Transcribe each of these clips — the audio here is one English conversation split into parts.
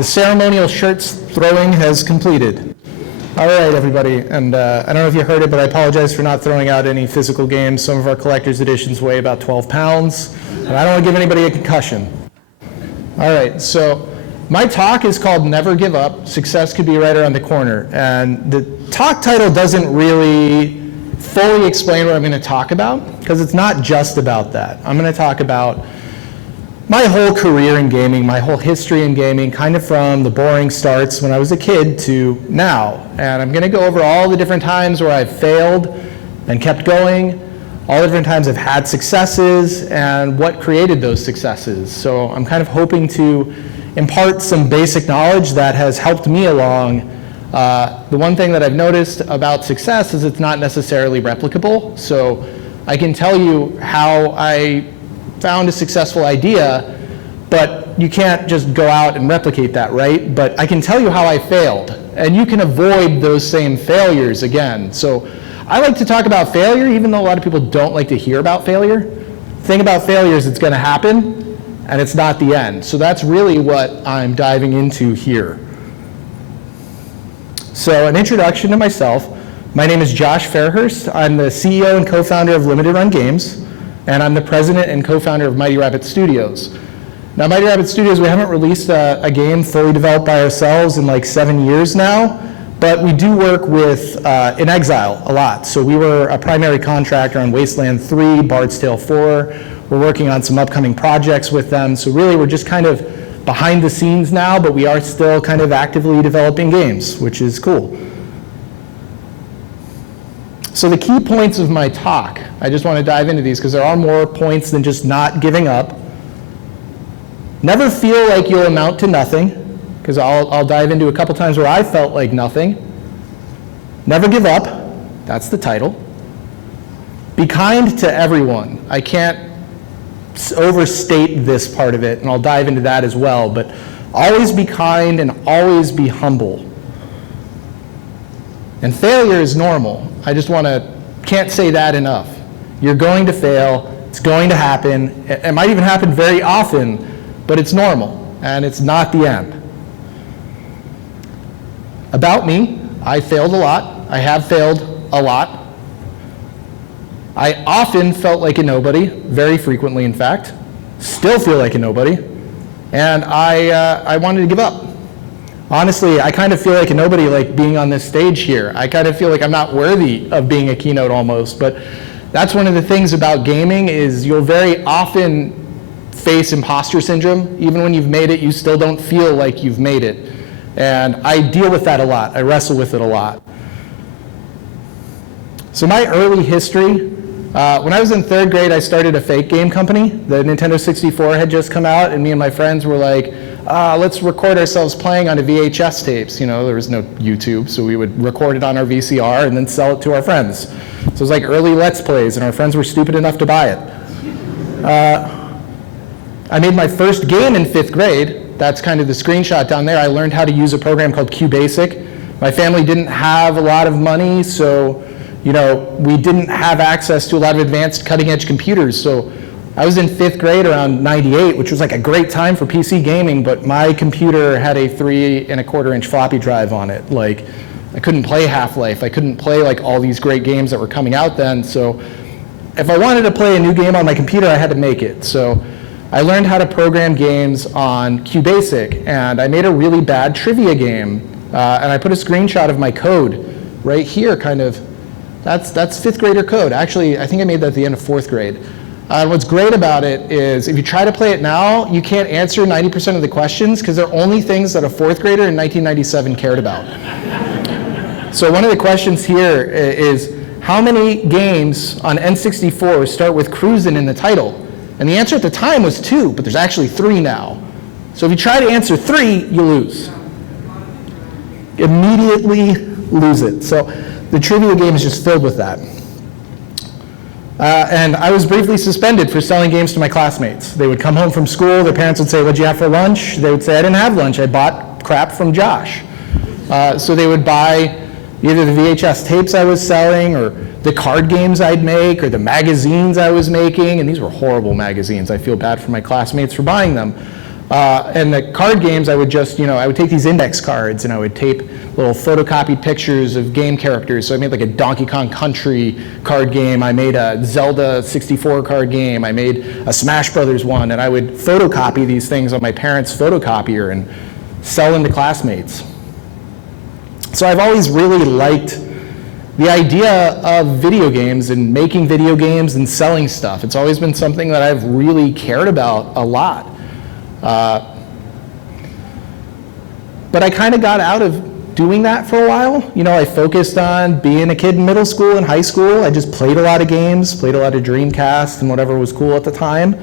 The ceremonial shirts throwing has completed. All right, everybody, and I don't know if you heard it, but I apologize for not throwing out any physical games. Some of our collector's editions weigh about 12 pounds, and I don't want to give anybody a concussion. All right, so my talk is called Never Give Up, Success Could Be Right Around the Corner, and the talk title doesn't really fully explain what I'm going to talk about, because it's not just about that. I'm going to talk about my whole career in gaming, my whole history in gaming, kind of from the boring starts when I was a kid to now. And I'm going to go over all the different times where I've failed and kept going, all the different times I've had successes, and what created those successes. So I'm kind of hoping to impart some basic knowledge that has helped me along. The one thing that I've noticed about success is it's not necessarily replicable. So I can tell you how I found a successful idea, but you can't just go out and replicate that, right? But I can tell you how I failed, and you can avoid those same failures again. So I like to talk about failure, even though a lot of people don't like to hear about failure. The thing about failure is it's going to happen, and it's not the end. So that's really what I'm diving into here. So an introduction to myself. My name is Josh Fairhurst. I'm the CEO and co-founder of Limited Run Games, and I'm the president and co-founder of Mighty Rabbit Studios. Now, Mighty Rabbit Studios, we haven't released a game fully developed by ourselves in like 7 years now, but we do work with In Exile a lot. So we were a primary contractor on Wasteland 3, Bard's Tale 4. We're working on some upcoming projects with them. So really, we're just kind of behind the scenes now, but we are still kind of actively developing games, which is cool. So the key points of my talk, I just want to dive into these because there are more points than just not giving up. Never feel like you'll amount to nothing, because I'll dive into a couple times where I felt like nothing. Never give up, that's the title. Be kind to everyone. I can't overstate this part of it, and I'll dive into that as well, but always be kind and always be humble. And failure is normal. I just can't say that enough. You're going to fail, it's going to happen. It might even happen very often, but it's normal, and it's not the end. About me, I failed a lot. I have failed a lot. I often felt like a nobody, very frequently in fact. Still feel like a nobody, and I wanted to give up. Honestly, I kind of feel like a nobody, like being on this stage here. I kind of feel like I'm not worthy of being a keynote almost, but that's one of the things about gaming is you'll very often face imposter syndrome. Even when you've made it, you still don't feel like you've made it. And I deal with that a lot. I wrestle with it a lot. So my early history, when I was in 3rd grade, I started a fake game company. The Nintendo 64 had just come out, and me and my friends were like, let's record ourselves playing on a VHS tapes. You know, there was no YouTube, so we would record it on our VCR and then sell it to our friends. So it was like early Let's Plays, and our friends were stupid enough to buy it. I made my first game in 5th grade. That's kind of the screenshot down there. I learned how to use a program called QBasic. My family didn't have a lot of money, so we didn't have access to a lot of advanced cutting-edge computers. So I was in 5th grade around '98, which was like a great time for PC gaming, but my computer had a 3¼ inch floppy drive on it. Like, I couldn't play Half-Life. I couldn't play like all these great games that were coming out then. So if I wanted to play a new game on my computer, I had to make it. So I learned how to program games on QBasic, and I made a really bad trivia game. And I put a screenshot of my code right here, kind of. That's 5th grader code. Actually, I think I made that at the end of 4th grade. What's great about it is if you try to play it now, you can't answer 90% of the questions because they're only things that a 4th grader in 1997 cared about. So one of the questions here is, how many games on N64 start with cruisin' in the title? And the answer at the time was 2, but there's actually 3 now. So if you try to answer 3, you lose. Immediately lose it. So the trivia game is just filled with that. And I was briefly suspended for selling games to my classmates. They would come home from school, their parents would say, what'd you have for lunch? They would say, I didn't have lunch, I bought crap from Josh. So they would buy either the VHS tapes I was selling, or the card games I'd make, or the magazines I was making, and these were horrible magazines. I feel bad for my classmates for buying them. And the card games, I would just, I would take these index cards and I would tape little photocopied pictures of game characters. So I made like a Donkey Kong Country card game. I made a Zelda 64 card game. I made a Smash Brothers one, and I would photocopy these things on my parents' photocopier and sell them to classmates. So I've always really liked the idea of video games and making video games and selling stuff. It's always been something that I've really cared about a lot. But I kind of got out of doing that for a while. I focused on being a kid in middle school and high school. I just played a lot of games, played a lot of Dreamcast and whatever was cool at the time.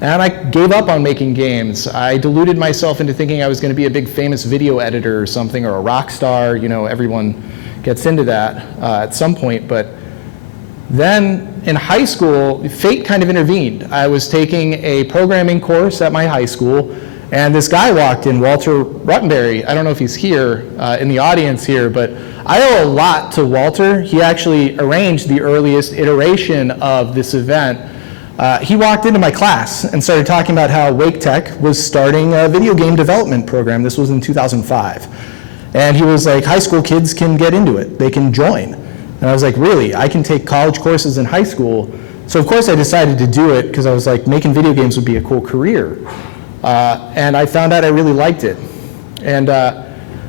And I gave up on making games. I deluded myself into thinking I was going to be a big famous video editor or something, or a rock star. Everyone gets into that at some point. But then in high school, fate kind of intervened. I was taking a programming course at my high school, and this guy walked in, Walter Ruttenberry. I don't know if he's here in the audience here, but I owe a lot to Walter. He actually arranged the earliest iteration of this event. He walked into my class and started talking about how Wake Tech was starting a video game development program. This was in 2005. And he was like, high school kids can get into it. They can join. And I was like, really? I can take college courses in high school? So of course I decided to do it because I was like, making video games would be a cool career. And I found out I really liked it. And I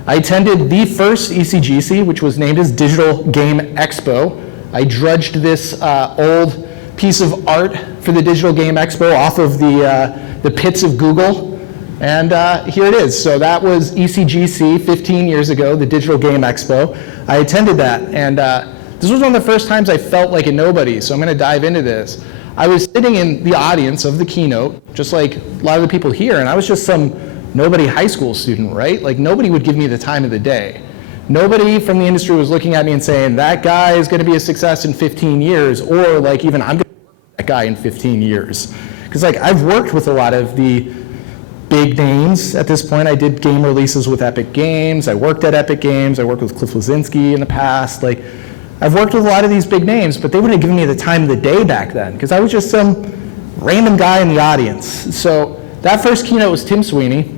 attended the first ECGC, which was named as Digital Game Expo. I drudged this old piece of art for the Digital Game Expo off of the pits of Google. And here it is. So that was ECGC 15 years ago, the Digital Game Expo. I attended that, and this was one of the first times I felt like a nobody, so I'm going to dive into this. I was sitting in the audience of the keynote, just like a lot of the people here, and I was just some nobody high school student, right? Like, nobody would give me the time of the day. Nobody from the industry was looking at me and saying, that guy is going to be a success in 15 years, or like even I'm going to be that guy in 15 years. Because like I've worked with a lot of the big names at this point. I did game releases with Epic Games. I worked at Epic Games. I worked with Cliff Bleszinski in the past. Like, I've worked with a lot of these big names, but they wouldn't have given me the time of the day back then because I was just some random guy in the audience. So that first keynote was Tim Sweeney,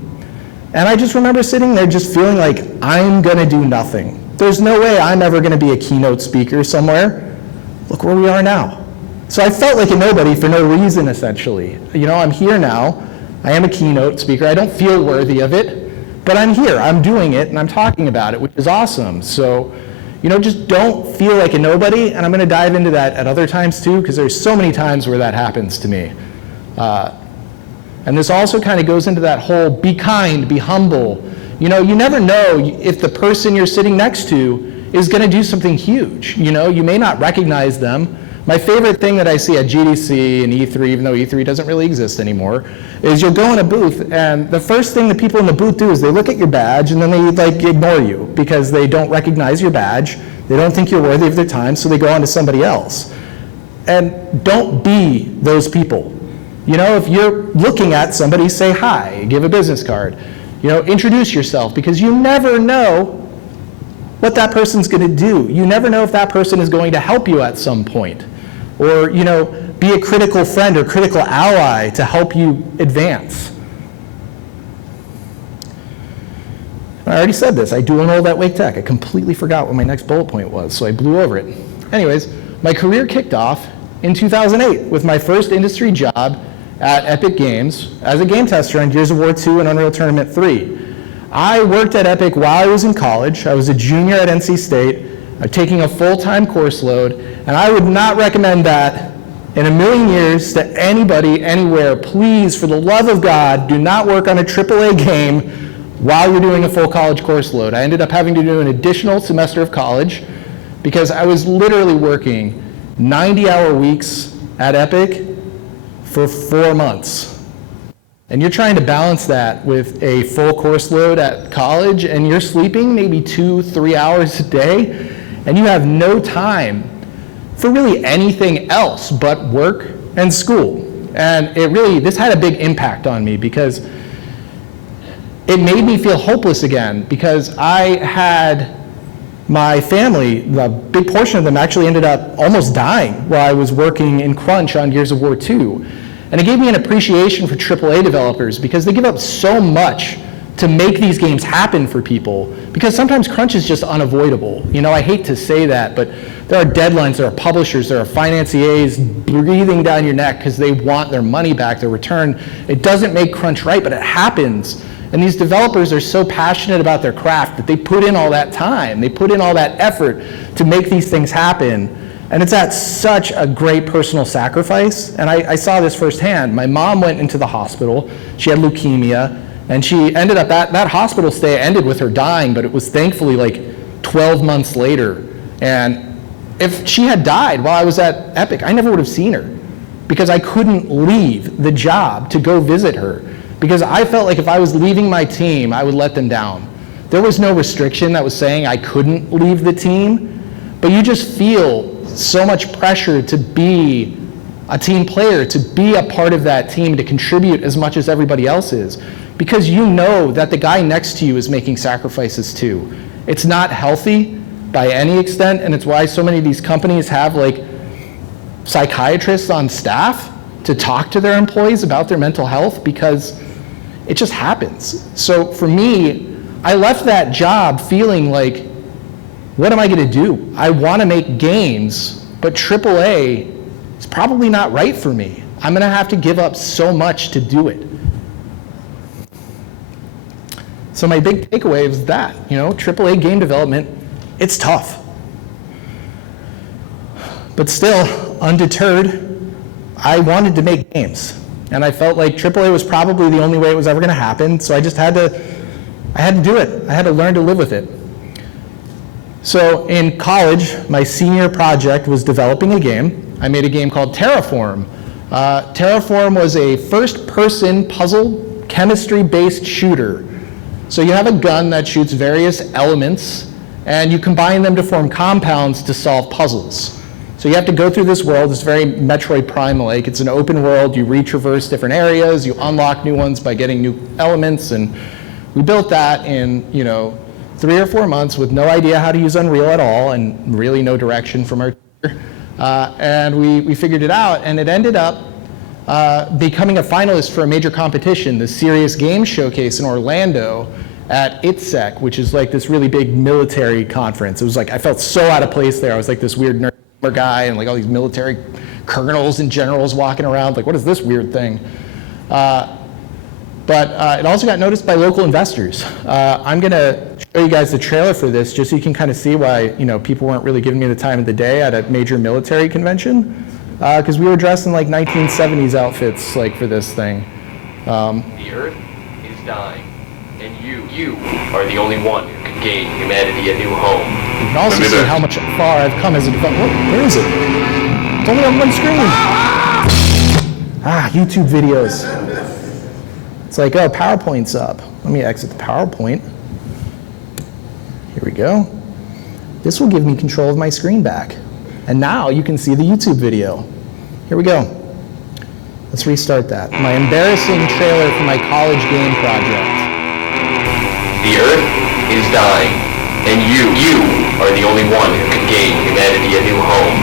and I just remember sitting there just feeling like I'm going to do nothing. There's no way I'm ever going to be a keynote speaker somewhere. Look where we are now. So I felt like a nobody for no reason, essentially. I'm here now. I am a keynote speaker. I don't feel worthy of it, but I'm here. I'm doing it, and I'm talking about it, which is awesome. So, just don't feel like a nobody, and I'm going to dive into that at other times too, because there's so many times where that happens to me. And this also kind of goes into that whole be kind, be humble. You never know if the person you're sitting next to is going to do something huge. You may not recognize them. My favorite thing that I see at GDC and E3, even though E3 doesn't really exist anymore, is you'll go in a booth, and the first thing the people in the booth do is they look at your badge, and then they ignore you because they don't recognize your badge. They don't think you're worthy of their time, so they go on to somebody else. And don't be those people. If you're looking at somebody, say hi, give a business card. Introduce yourself, because you never know what that person's going to do. You never know if that person is going to help you at some point. Or, be a critical friend or critical ally to help you advance. I already said this. I do enrolled at Wake Tech. I completely forgot what my next bullet point was, so I blew over it. Anyways, my career kicked off in 2008 with my first industry job at Epic Games as a game tester on Gears of War 2 and Unreal Tournament 3. I worked at Epic while I was in college. I was a junior at NC State, taking a full-time course load, and I would not recommend that in a million years to anybody, anywhere. Please, for the love of God, do not work on a AAA game while you're doing a full college course load. I ended up having to do an additional semester of college because I was literally working 90-hour weeks at Epic for 4 months. And you're trying to balance that with a full course load at college, and you're sleeping maybe 2-3 hours a day, and you have no time for really anything else but work and school. And this had a big impact on me because it made me feel hopeless again, because I had my family, the big portion of them actually ended up almost dying while I was working in crunch on Gears of War 2. And it gave me an appreciation for AAA developers because they give up so much to make these games happen for people, because sometimes crunch is just unavoidable. You know, I hate to say that, but there are deadlines, there are publishers, there are financiers breathing down your neck because they want their money back, their return. It doesn't make crunch right, but it happens. And these developers are so passionate about their craft that they put in all that time, they put in all that effort to make these things happen. And it's at such a great personal sacrifice. And I saw this firsthand. My mom went into the hospital, she had leukemia, and she ended up, that hospital stay ended with her dying, but it was thankfully like 12 months later. And if she had died while I was at Epic, I never would have seen her because I couldn't leave the job to go visit her because I felt like if I was leaving my team, I would let them down. There was no restriction that was saying I couldn't leave the team, but you just feel so much pressure to be a team player, to be a part of that team, to contribute as much as everybody else is, because you know that the guy next to you is making sacrifices too. It's not healthy by any extent, and it's why so many of these companies have like psychiatrists on staff to talk to their employees about their mental health, because it just happens. So for me, I left that job feeling like, what am I gonna do? I wanna make games, but AAA is probably not right for me. I'm gonna have to give up so much to do it. So my big takeaway was that, you know, AAA game development, it's tough. But still, undeterred, I wanted to make games. And I felt like AAA was probably the only way it was ever gonna happen, so I just had to do it. I had to learn to live with it. So in college, my senior project was developing a game. I made a game called Terraform. Terraform was a first-person puzzle chemistry-based shooter. So you have a gun that shoots various elements, and you combine them to form compounds to solve puzzles. So you have to go through this world. It's very Metroid Prime-like. It's an open world. You retraverse different areas. You unlock new ones by getting new elements. And we built that in 3 or 4 months with no idea how to use Unreal at all, and really no direction from our teacher. And we figured it out, and it ended up becoming a finalist for a major competition, the Serious Games Showcase in Orlando at ITSEC, which is like this really big military conference. It was like, I felt so out of place there. I was like this weird nerd guy, and like all these military colonels and generals walking around, like, what is this weird thing? But it also got noticed by local investors. I'm gonna show you guys the trailer for this just so you can kind of see why people weren't really giving me the time of the day at a major military convention, because we were dressed in like 1970s outfits like for this thing. The Earth is dying, and you are the only one who can gain humanity a new home. You can also see how much far I've come as a developer. Where is it? It's only on one screen. YouTube videos. It's like, oh, PowerPoint's up. Let me exit the PowerPoint. Here we go. This will give me control of my screen back. And now you can see the YouTube video. Here we go. Let's restart that. My embarrassing trailer for my college game project. The Earth is dying, and you are the only one who can gain humanity a new home.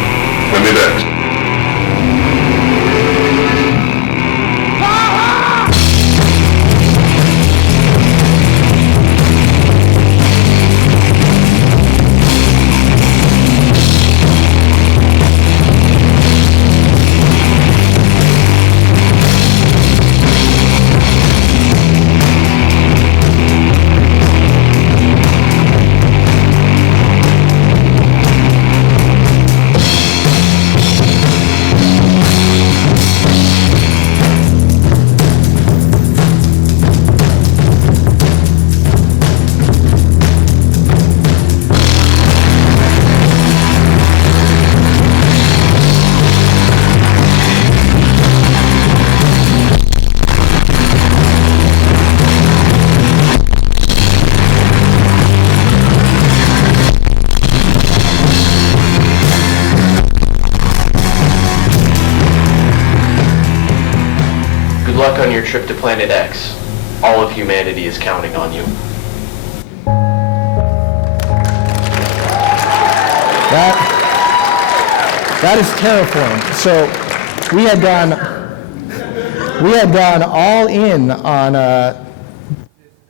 When next. Good luck on your trip to Planet X. All of humanity is counting on you. That is Terraform. So we had done we had gone all in on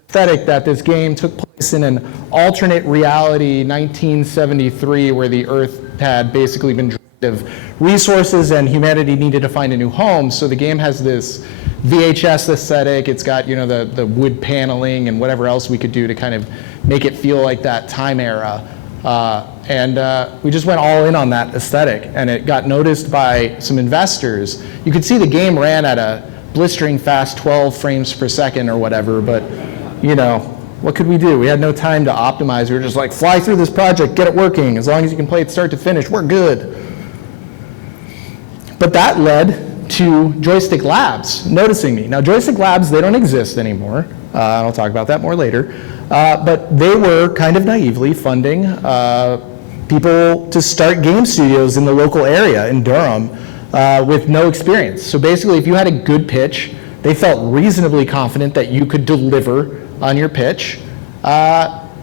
aesthetic that this game took place in an alternate reality 1973 where the Earth had basically been drained of resources and humanity needed to find a new home. So the game has this VHS aesthetic. It's got, you know, the wood paneling and whatever else we could do to kind of make it feel like that time era. We just went all in on that aesthetic, and it got noticed by some investors. You could see the game ran at a blistering fast 12 frames per second or whatever, but you know, what could we do? We had no time to optimize. We were just like, fly through this project, get it working. As long as you can play it start to finish, we're good. But that led to Joystick Labs noticing me. Now, Joystick Labs, they don't exist anymore. I'll talk about that more later. But they were kind of naively funding people to start game studios in the local area in Durham with no experience. So basically, if you had a good pitch, they felt reasonably confident that you could deliver on your pitch,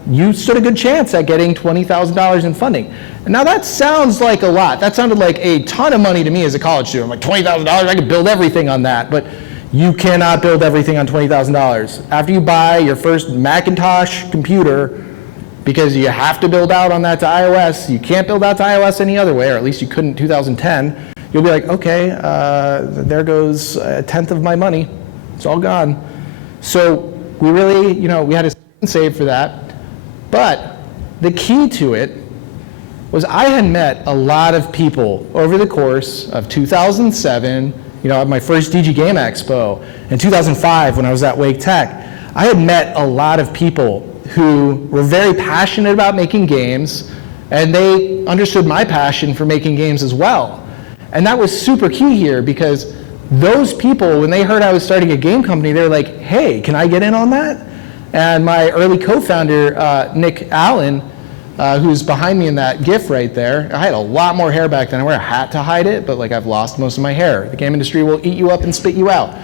you stood a good chance at getting $20,000 in funding. And now that sounds like a lot. That sounded like a ton of money to me as a college student. I'm like, $20,000, I could build everything on that. But you cannot build everything on $20,000. After you buy your first Macintosh computer, because you have to build out on that to iOS, you can't build out to iOS any other way, or at least you couldn't in 2010, you'll be like, okay, there goes a tenth of my money. It's all gone. So we really, you know, we had to save for that. But the key to it was I had met a lot of people over the course of 2007, you know, at my first DG Game Expo, in 2005 when I was at Wake Tech. I had met a lot of people who were very passionate about making games, and they understood my passion for making games as well. And that was super key here, because those people, when they heard I was starting a game company, they were like, hey, can I get in on that? And my early co-founder, Nick Allen, who's behind me in that GIF right there, I had a lot more hair back then. I wear a hat to hide it, but like I've lost most of my hair. The game industry will eat you up and spit you out.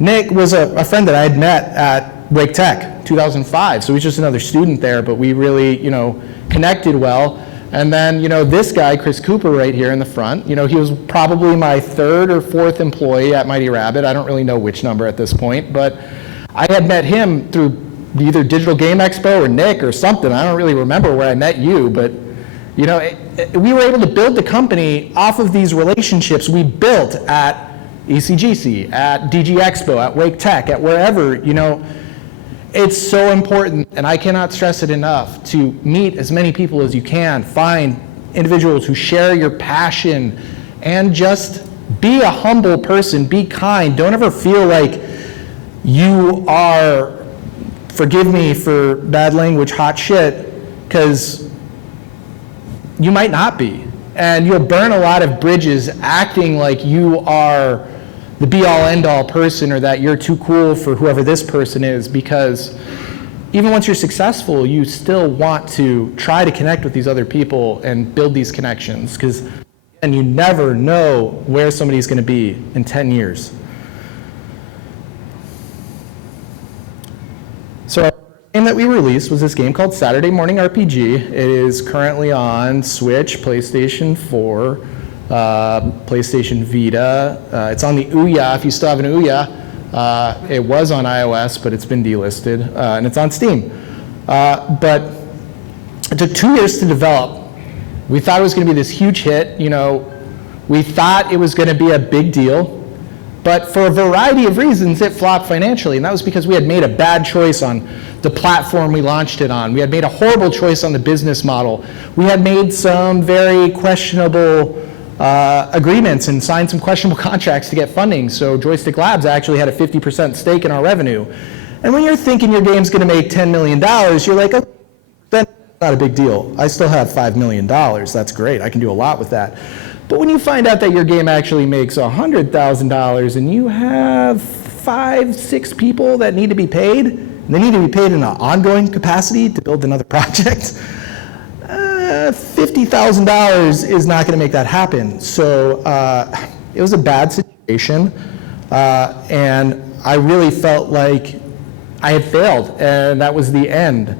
Nick was a friend that I had met at Wake Tech, 2005, so he's just another student there, but we really, you know, connected well. And then, you know, this guy, Chris Cooper, right here in the front, you know, he was probably my third or fourth employee at Mighty Rabbit. I don't really know which number at this point, but I had met him through either Digital Game Expo or Nick or something. I don't really remember where I met you, but, you know, we were able to build the company off of these relationships we built at ECGC, at DG Expo, at Wake Tech, at wherever, you know. It's so important, and I cannot stress it enough, to meet as many people as you can, find individuals who share your passion, and just be a humble person, be kind. Don't ever feel like you are, forgive me for bad language, hot shit, because you might not be. And you'll burn a lot of bridges acting like you are the be-all, end-all person, or that you're too cool for whoever this person is, because even once you're successful, you still want to try to connect with these other people and build these connections, because and you never know where somebody's going to be in 10 years. So our game that we released was this game called Saturday Morning RPG. It is currently on Switch, PlayStation 4, PlayStation Vita. It's on the Ouya, if you still have an Ouya. It was on iOS, but it's been delisted, and it's on Steam. But it took 2 years to develop. We thought it was going to be this huge hit. You know, we thought it was going to be a big deal, but for a variety of reasons, it flopped financially, and that was because we had made a bad choice on the platform we launched it on. We had made a horrible choice on the business model. We had made some very questionable agreements and signed some questionable contracts to get funding. So Joystick Labs actually had a 50% stake in our revenue. And when you're thinking your game's going to make $10 million, you're like, okay, that's not a big deal. I still have $5 million. That's great. I can do a lot with that. But when you find out that your game actually makes $100,000 and you have 5, 6 people that need to be paid, and they need to be paid in an ongoing capacity to build another project, $50,000 is not going to make that happen. So it was a bad situation, and I really felt like I had failed, and that was the end.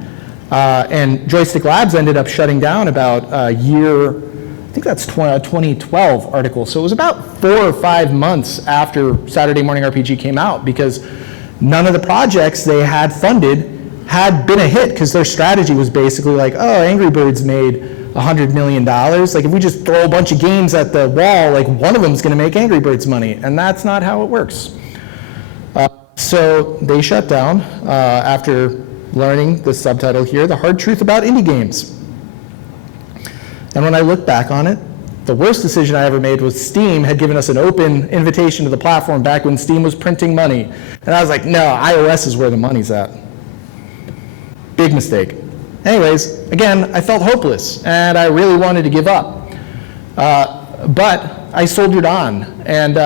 And Joystick Labs ended up shutting down about a year, I think think that's 2012 article. So it was about 4 or 5 months after Saturday Morning RPG came out, because none of the projects they had funded had been a hit, because their strategy was basically like, oh, Angry Birds made $100 million. Like, if we just throw a bunch of games at the wall, like, one of them's going to make Angry Birds money. And that's not how it works. So they shut down after learning the subtitle here, The Hard Truth About Indie Games. And when I look back on it, the worst decision I ever made was Steam had given us an open invitation to the platform back when Steam was printing money. And I was like, no, iOS is where the money's at. Big mistake. Anyways, again, I felt hopeless, and I really wanted to give up. But I soldiered on. And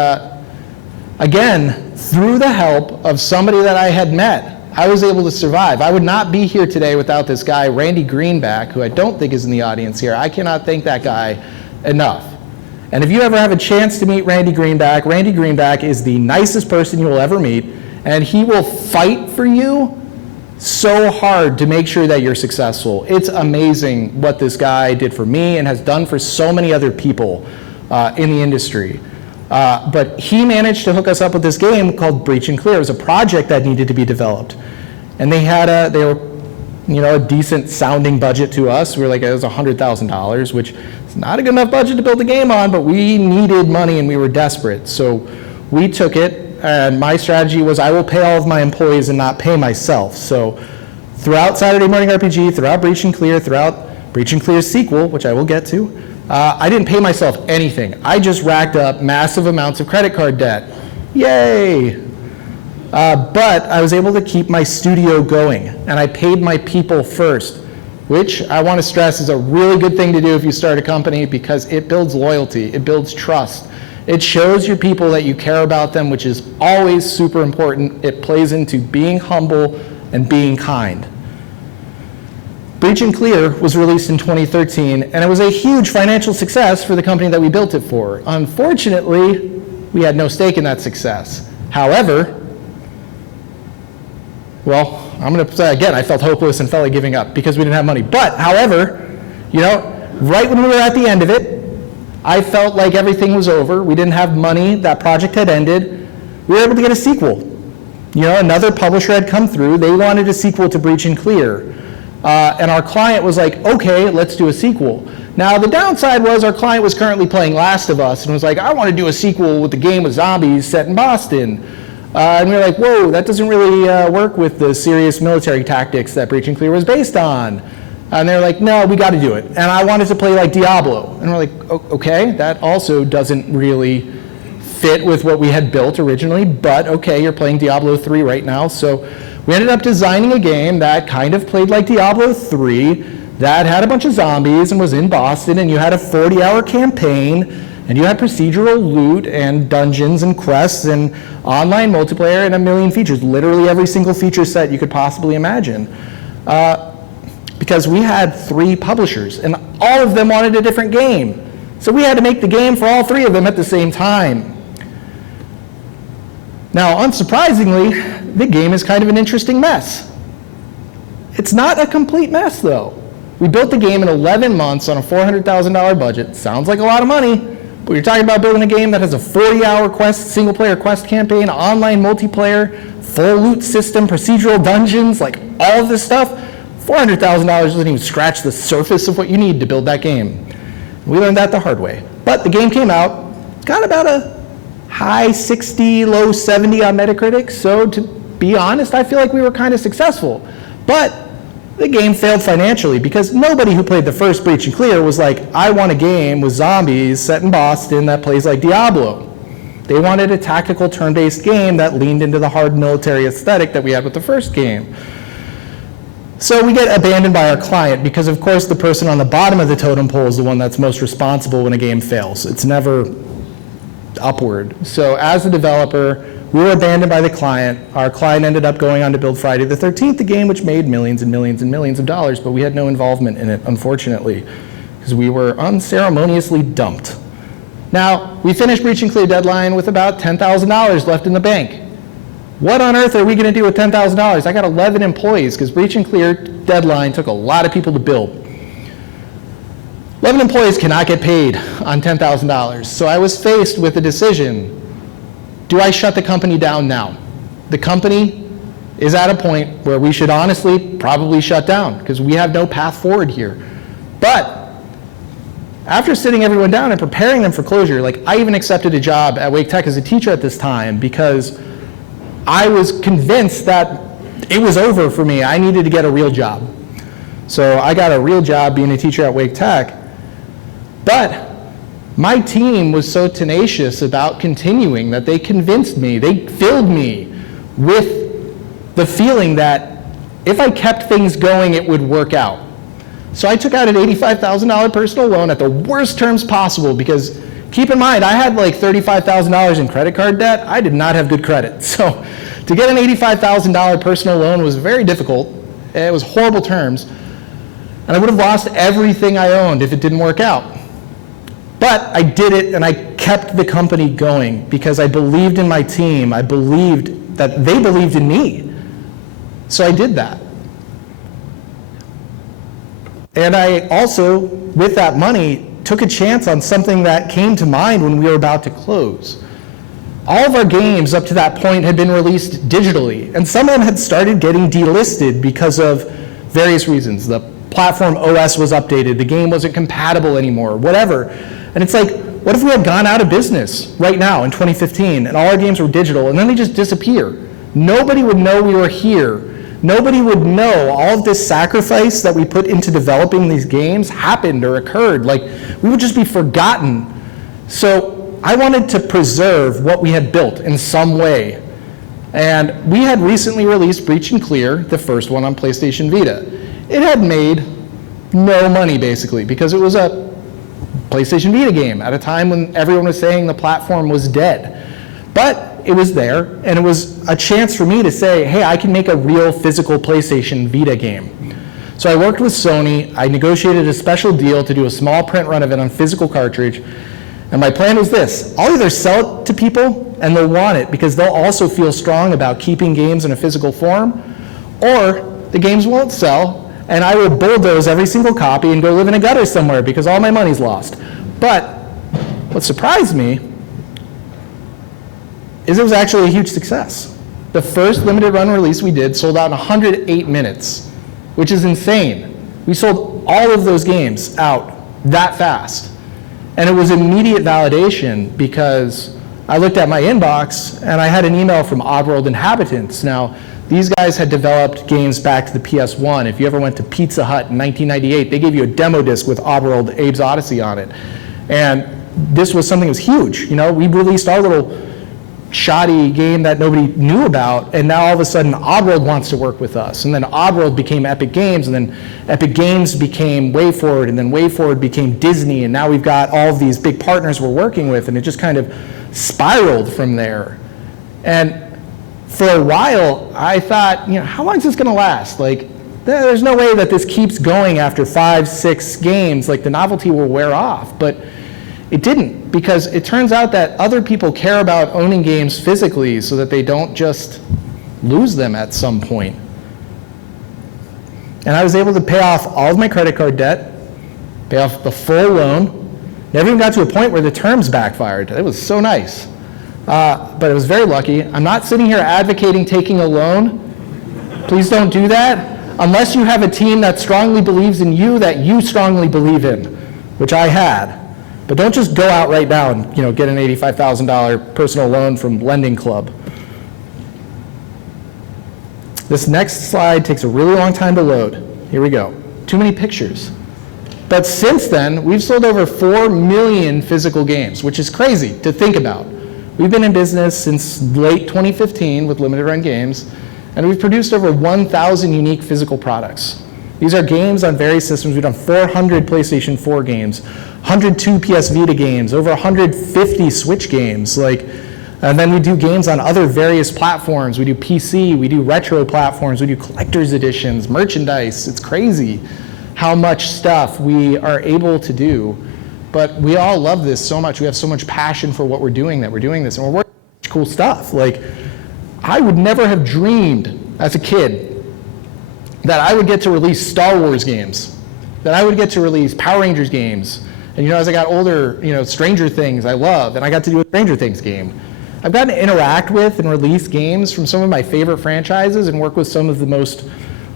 again, through the help of somebody that I had met, I was able to survive. I would not be here today without this guy, Randy Greenback, who I don't think is in the audience here. I cannot thank that guy enough. And if you ever have a chance to meet Randy Greenback is the nicest person you will ever meet, and he will fight for you so hard to make sure that you're successful. It's amazing what this guy did for me and has done for so many other people in the industry. But he managed to hook us up with this game called Breach and Clear. It was a project that needed to be developed. And they were a decent sounding budget to us. We were like, it was $100,000, which is not a good enough budget to build a game on, but we needed money and we were desperate. So we took it, and my strategy was I will pay all of my employees and not pay myself. So throughout Saturday Morning RPG, throughout Breach and Clear, throughout Breach and Clear's sequel, which I will get to, I didn't pay myself anything. I just racked up massive amounts of credit card debt. Yay! But I was able to keep my studio going, and I paid my people first, which I want to stress is a really good thing to do if you start a company, because it builds loyalty, it builds trust. It shows your people that you care about them, which is always super important. It plays into being humble and being kind. Breach and Clear was released in 2013, and it was a huge financial success for the company that we built it for. Unfortunately, we had no stake in that success. However, well, I'm going to say again, I felt hopeless and felt like giving up because we didn't have money. But, however, right when we were at the end of it, I felt like everything was over. We didn't have money. That project had ended. We were able to get a sequel. Another publisher had come through. They wanted a sequel to Breach and Clear. And our client was like, okay, let's do a sequel. Now, the downside was our client was currently playing Last of Us and was like, I want to do a sequel with the game with zombies set in Boston. And we were like, whoa, that doesn't really work with the serious military tactics that Breach and Clear was based on. And they're like, no, we got to do it. And I wanted to play like Diablo. And we're like, okay, that also doesn't really fit with what we had built originally, but okay, you're playing Diablo 3 right now. So we ended up designing a game that kind of played like Diablo 3, that had a bunch of zombies and was in Boston, and you had a 40-hour campaign, and you had procedural loot and dungeons and quests and online multiplayer and a million features, literally every single feature set you could possibly imagine. Because we had 3 publishers, and all of them wanted a different game. So we had to make the game for all 3 of them at the same time. Now, unsurprisingly, the game is kind of an interesting mess. It's not a complete mess, though. We built the game in 11 months on a $400,000 budget. Sounds like a lot of money, but you're talking about building a game that has a 40-hour quest, single-player quest campaign, online multiplayer, full loot system, procedural dungeons, like all of this stuff. $400,000 doesn't even scratch the surface of what you need to build that game. We learned that the hard way. But the game came out, got about a high 60, low 70 on Metacritic, so to be honest, I feel like we were kind of successful. But the game failed financially because nobody who played the first Breach and Clear was like, I want a game with zombies set in Boston that plays like Diablo. They wanted a tactical turn-based game that leaned into the hard military aesthetic that we had with the first game. So we get abandoned by our client because, of course, the person on the bottom of the totem pole is the one that's most responsible when a game fails. It's never upward. So as a developer, we were abandoned by the client. Our client ended up going on to build Friday the 13th, a game which made millions and millions and millions of dollars, but we had no involvement in it, unfortunately, because we were unceremoniously dumped. Now, we finished Breach and Clear deadline with about $10,000 left in the bank. What on earth are we going to do with $10,000? I got 11 employees because Breach and Clear deadline took a lot of people to build. 11 employees cannot get paid on $10,000. So I was faced with a decision. Do I shut the company down now? The company is at a point where we should honestly probably shut down because we have no path forward here. But after sitting everyone down and preparing them for closure, like I even accepted a job at Wake Tech as a teacher at this time because I was convinced that it was over for me. I needed to get a real job. So I got a real job being a teacher at Wake Tech. But my team was so tenacious about continuing that they convinced me, they filled me with the feeling that if I kept things going, it would work out. So I took out an $85,000 personal loan at the worst terms possible because keep in mind, I had like $35,000 in credit card debt. I did not have good credit. So to get an $85,000 personal loan was very difficult. It was horrible terms. And I would have lost everything I owned if it didn't work out. But I did it and I kept the company going because I believed in my team. I believed that they believed in me. So I did that. And I also, with that money, took a chance on something that came to mind when we were about to close. All of our games up to that point had been released digitally, and some of them had started getting delisted because of various reasons. The platform OS was updated, the game wasn't compatible anymore, whatever. And it's like, what if we had gone out of business right now in 2015 and all our games were digital and then they just disappear? Nobody would know we were here. Nobody would know all of this sacrifice that we put into developing these games happened or occurred. Like, we would just be forgotten. So I wanted to preserve what we had built in some way. And we had recently released Breach and Clear, the first one on PlayStation Vita. It had made no money, basically, because it was a PlayStation Vita game at a time when everyone was saying the platform was dead. But it was there, and it was a chance for me to say, hey, I can make a real physical PlayStation Vita game. So I worked with Sony. I negotiated a special deal to do a small print run of it on physical cartridge. And my plan was this: I'll either sell it to people and they'll want it because they'll also feel strong about keeping games in a physical form, or the games won't sell and I will bulldoze every single copy and go live in a gutter somewhere because all my money's lost. But what surprised me is it was actually a huge success. The first limited run release we did sold out in 108 minutes, which is insane. We sold all of those games out that fast. And it was immediate validation because I looked at my inbox and I had an email from Oddworld Inhabitants. Now, these guys had developed games back to the PS1. If you ever went to Pizza Hut in 1998, they gave you a demo disc with Oddworld Abe's Odyssey on it. And this was something that was huge. You know, we released our little shoddy game that nobody knew about, and now all of a sudden Oddworld wants to work with us. And then Oddworld became Epic Games, and then Epic Games became WayForward, and then WayForward became Disney, and now we've got all of these big partners we're working with, and it just kind of spiraled from there. And for a while, I thought, you know, how long is this gonna last? Like, there's no way that this keeps going after 5, 6 games, like the novelty will wear off. But it didn't, because it turns out that other people care about owning games physically so that they don't just lose them at some point. And I was able to pay off all of my credit card debt, pay off the full loan. Never even got to a point where the terms backfired. It was so nice. But I was very lucky. I'm not sitting here advocating taking a loan. Please don't do that, unless you have a team that strongly believes in you, that you strongly believe in, which I had. But don't just go out right now and, you know, get an $85,000 personal loan from Lending Club. This next slide takes a really long time to load. Here we go. Too many pictures. But since then, we've sold over 4 million physical games, which is crazy to think about. We've been in business since late 2015 with limited run games, and we've produced over 1,000 unique physical products. These are games on various systems. We've done 400 PlayStation 4 games, 102 PS Vita games, over 150 Switch games. And then we do games on other various platforms. We do PC, we do retro platforms, we do collector's editions, merchandise. It's crazy how much stuff we are able to do. But we all love this so much. We have so much passion for what we're doing that we're doing this. And we're working on cool stuff. Like, I would never have dreamed as a kid that I would get to release Star Wars games. that I would get to release Power Rangers games. And as I got older, Stranger Things I love, and I got to do a Stranger Things game. I've gotten to interact with and release games from some of my favorite franchises and work with some of the most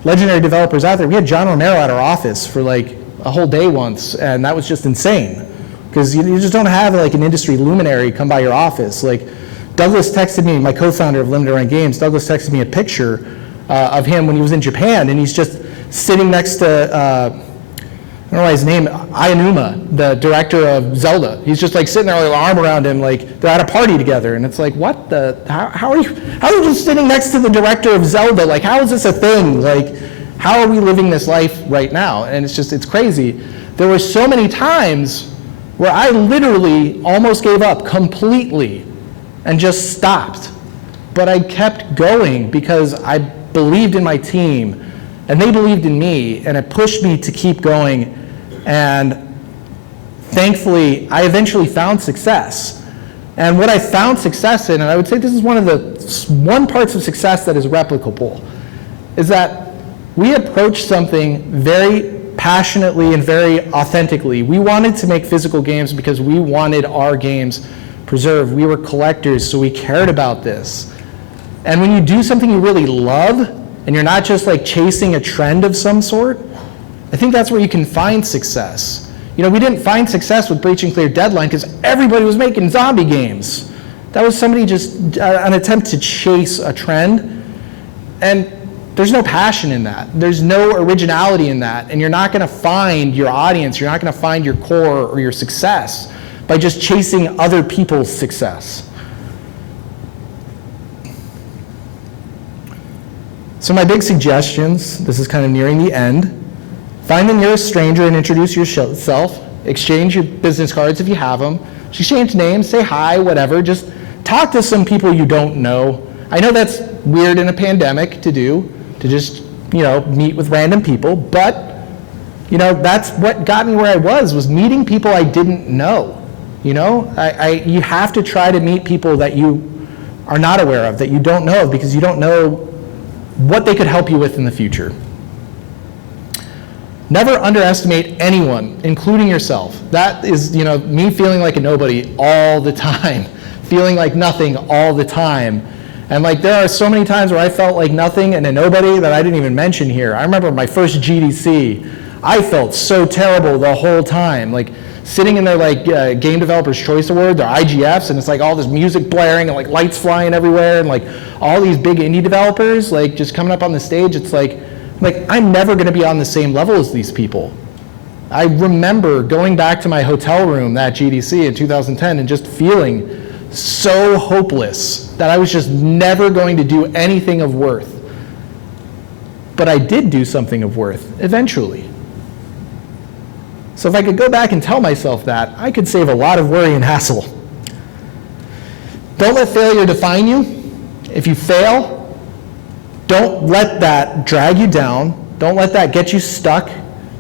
legendary developers out there. We had John Romero at our office for like a whole day once, and that was just insane. Because you just don't have like an industry luminary come by your office. Like Douglas texted me, my co-founder of Limited Run Games, Douglas texted me a picture of him when he was in Japan, and he's just sitting next to, I don't know his name, Aonuma, the director of Zelda. He's just like sitting there with an arm around him, like they're at a party together, and it's like, what the, how are you just sitting next to the director of Zelda? Like, how is this a thing? Like, how are we living this life right now? And it's crazy. There were so many times where I literally almost gave up completely and just stopped. But I kept going because I believed in my team and they believed in me, and it pushed me to keep going. And thankfully, I eventually found success. And what I found success in, and I would say this is one of the parts of success that is replicable, is that we approached something very passionately and very authentically. We wanted to make physical games because we wanted our games preserved. We were collectors, so we cared about this. And when you do something you really love, and you're not just like chasing a trend of some sort, I think that's where you can find success. We didn't find success with Breach and Clear Deadline because everybody was making zombie games. That was somebody just, an attempt to chase a trend. And there's no passion in that. There's no originality in that. And you're not going to find your audience. You're not going to find your core or your success by just chasing other people's success. So my big suggestions, this is kind of nearing the end. Find the nearest stranger and introduce yourself. Exchange your business cards if you have them. Exchange names, say hi, whatever. Just talk to some people you don't know. I know that's weird in a pandemic to do, to just, meet with random people, but, that's what got me where I was meeting people I didn't know. You have to try to meet people that you are not aware of, that you don't know of, because you don't know what they could help you with in the future. Never underestimate anyone, including yourself. That is, me feeling like a nobody all the time, feeling like nothing all the time. And like there are so many times where I felt like nothing and a nobody that I didn't even mention here. I remember my first GDC, I felt so terrible the whole time. Like sitting in their Game Developers Choice Award, their IGFs, and it's like all this music blaring and like lights flying everywhere and like all these big indie developers like just coming up on the stage. It's like I'm never gonna be on the same level as these people. I remember going back to my hotel room that GDC in 2010 and just feeling so hopeless that I was just never going to do anything of worth. But I did do something of worth eventually. So if I could go back and tell myself that, I could save a lot of worry and hassle. Don't let failure define you. If you fail, don't let that drag you down. Don't let that get you stuck.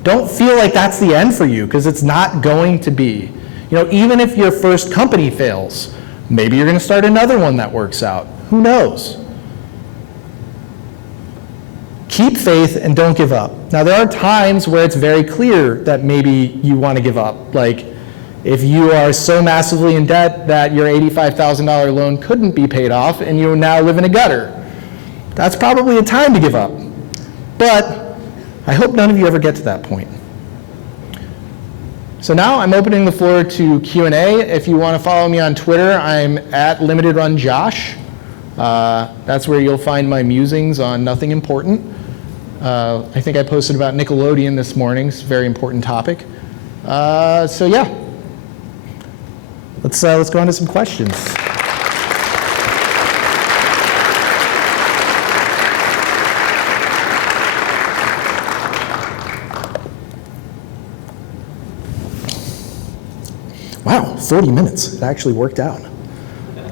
Don't feel like that's the end for you, because it's not going to be. Even if your first company fails, maybe you're going to start another one that works out. Who knows? Keep faith and don't give up. Now, there are times where it's very clear that maybe you want to give up. Like if you are so massively in debt that your $85,000 loan couldn't be paid off and you now live in a gutter. That's probably a time to give up. But I hope none of you ever get to that point. So now I'm opening the floor to Q&A. If you want to follow me on Twitter, I'm at LimitedRunJosh. That's where you'll find my musings on nothing important. I think I posted about Nickelodeon this morning. It's a very important topic. So yeah, let's go on to some questions. Wow, 40 minutes. It actually worked out.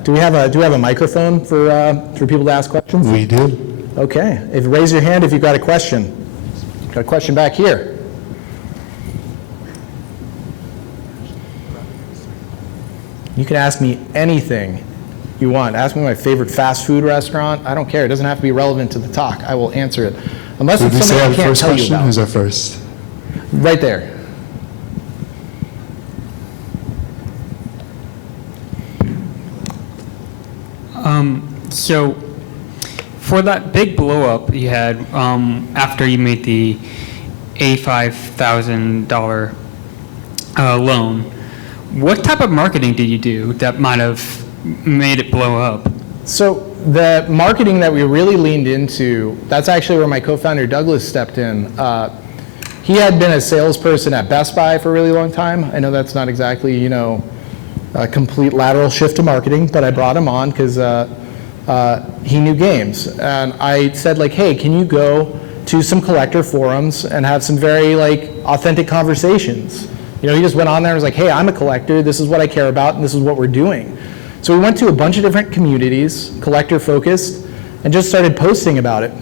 Do we have a microphone for people to ask questions? We do. Okay. Raise your hand if you've got a question. Got a question back here. You can ask me anything you want. Ask me my favorite fast food restaurant. I don't care. It doesn't have to be relevant to the talk. I will answer it. Unless it's something I can't tell you about. Who's our first? Right there. So for that big blow up you had after you made the $85,000 loan, what type of marketing did you do that might have made it blow up? So the marketing that we really leaned into, that's actually where my co-founder Douglas stepped in. He had been a salesperson at Best Buy for a really long time. I know that's not exactly, you know, a complete lateral shift to marketing, but I brought him on because he knew games. And I said, like, hey, can you go to some collector forums and have some very, like, authentic conversations? You know, he just went on there and was like, hey, I'm a collector, this is what I care about, and this is what we're doing. So we went to a bunch of different communities, collector focused, and just started posting about it.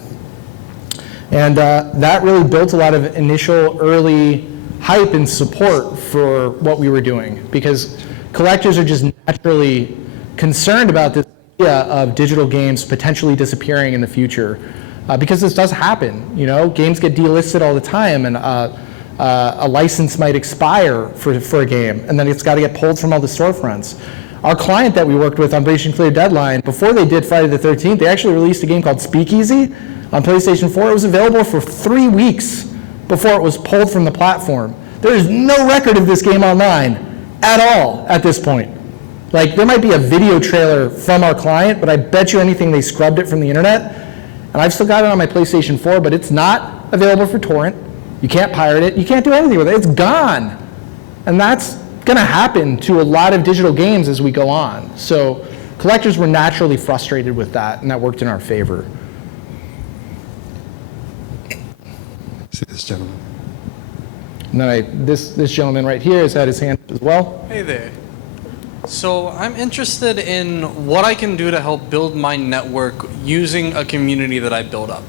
And that really built a lot of initial early hype and support for what we were doing, because collectors are just naturally concerned about this idea of digital games potentially disappearing in the future. Because this does happen, you know, games get delisted all the time, and a license might expire for a game, and then it's got to get pulled from all the storefronts. Our client that we worked with on Breach and Clear Deadline, before they did Friday the 13th, they actually released a game called Speakeasy on PlayStation 4. It was available for 3 weeks before it was pulled from the platform. There is no record of this game online at all at this point. Like, there might be a video trailer from our client, but I bet you anything they scrubbed it from the internet. And I've still got it on my PlayStation 4, but it's not available for torrent. You can't pirate it. You can't do anything with it. It's gone. And that's going to happen to a lot of digital games as we go on. So collectors were naturally frustrated with that, and that worked in our favor. See this gentleman. And then this gentleman right here has had his hand up as well. Hey there. So I'm interested in what I can do to help build my network using a community that I build up.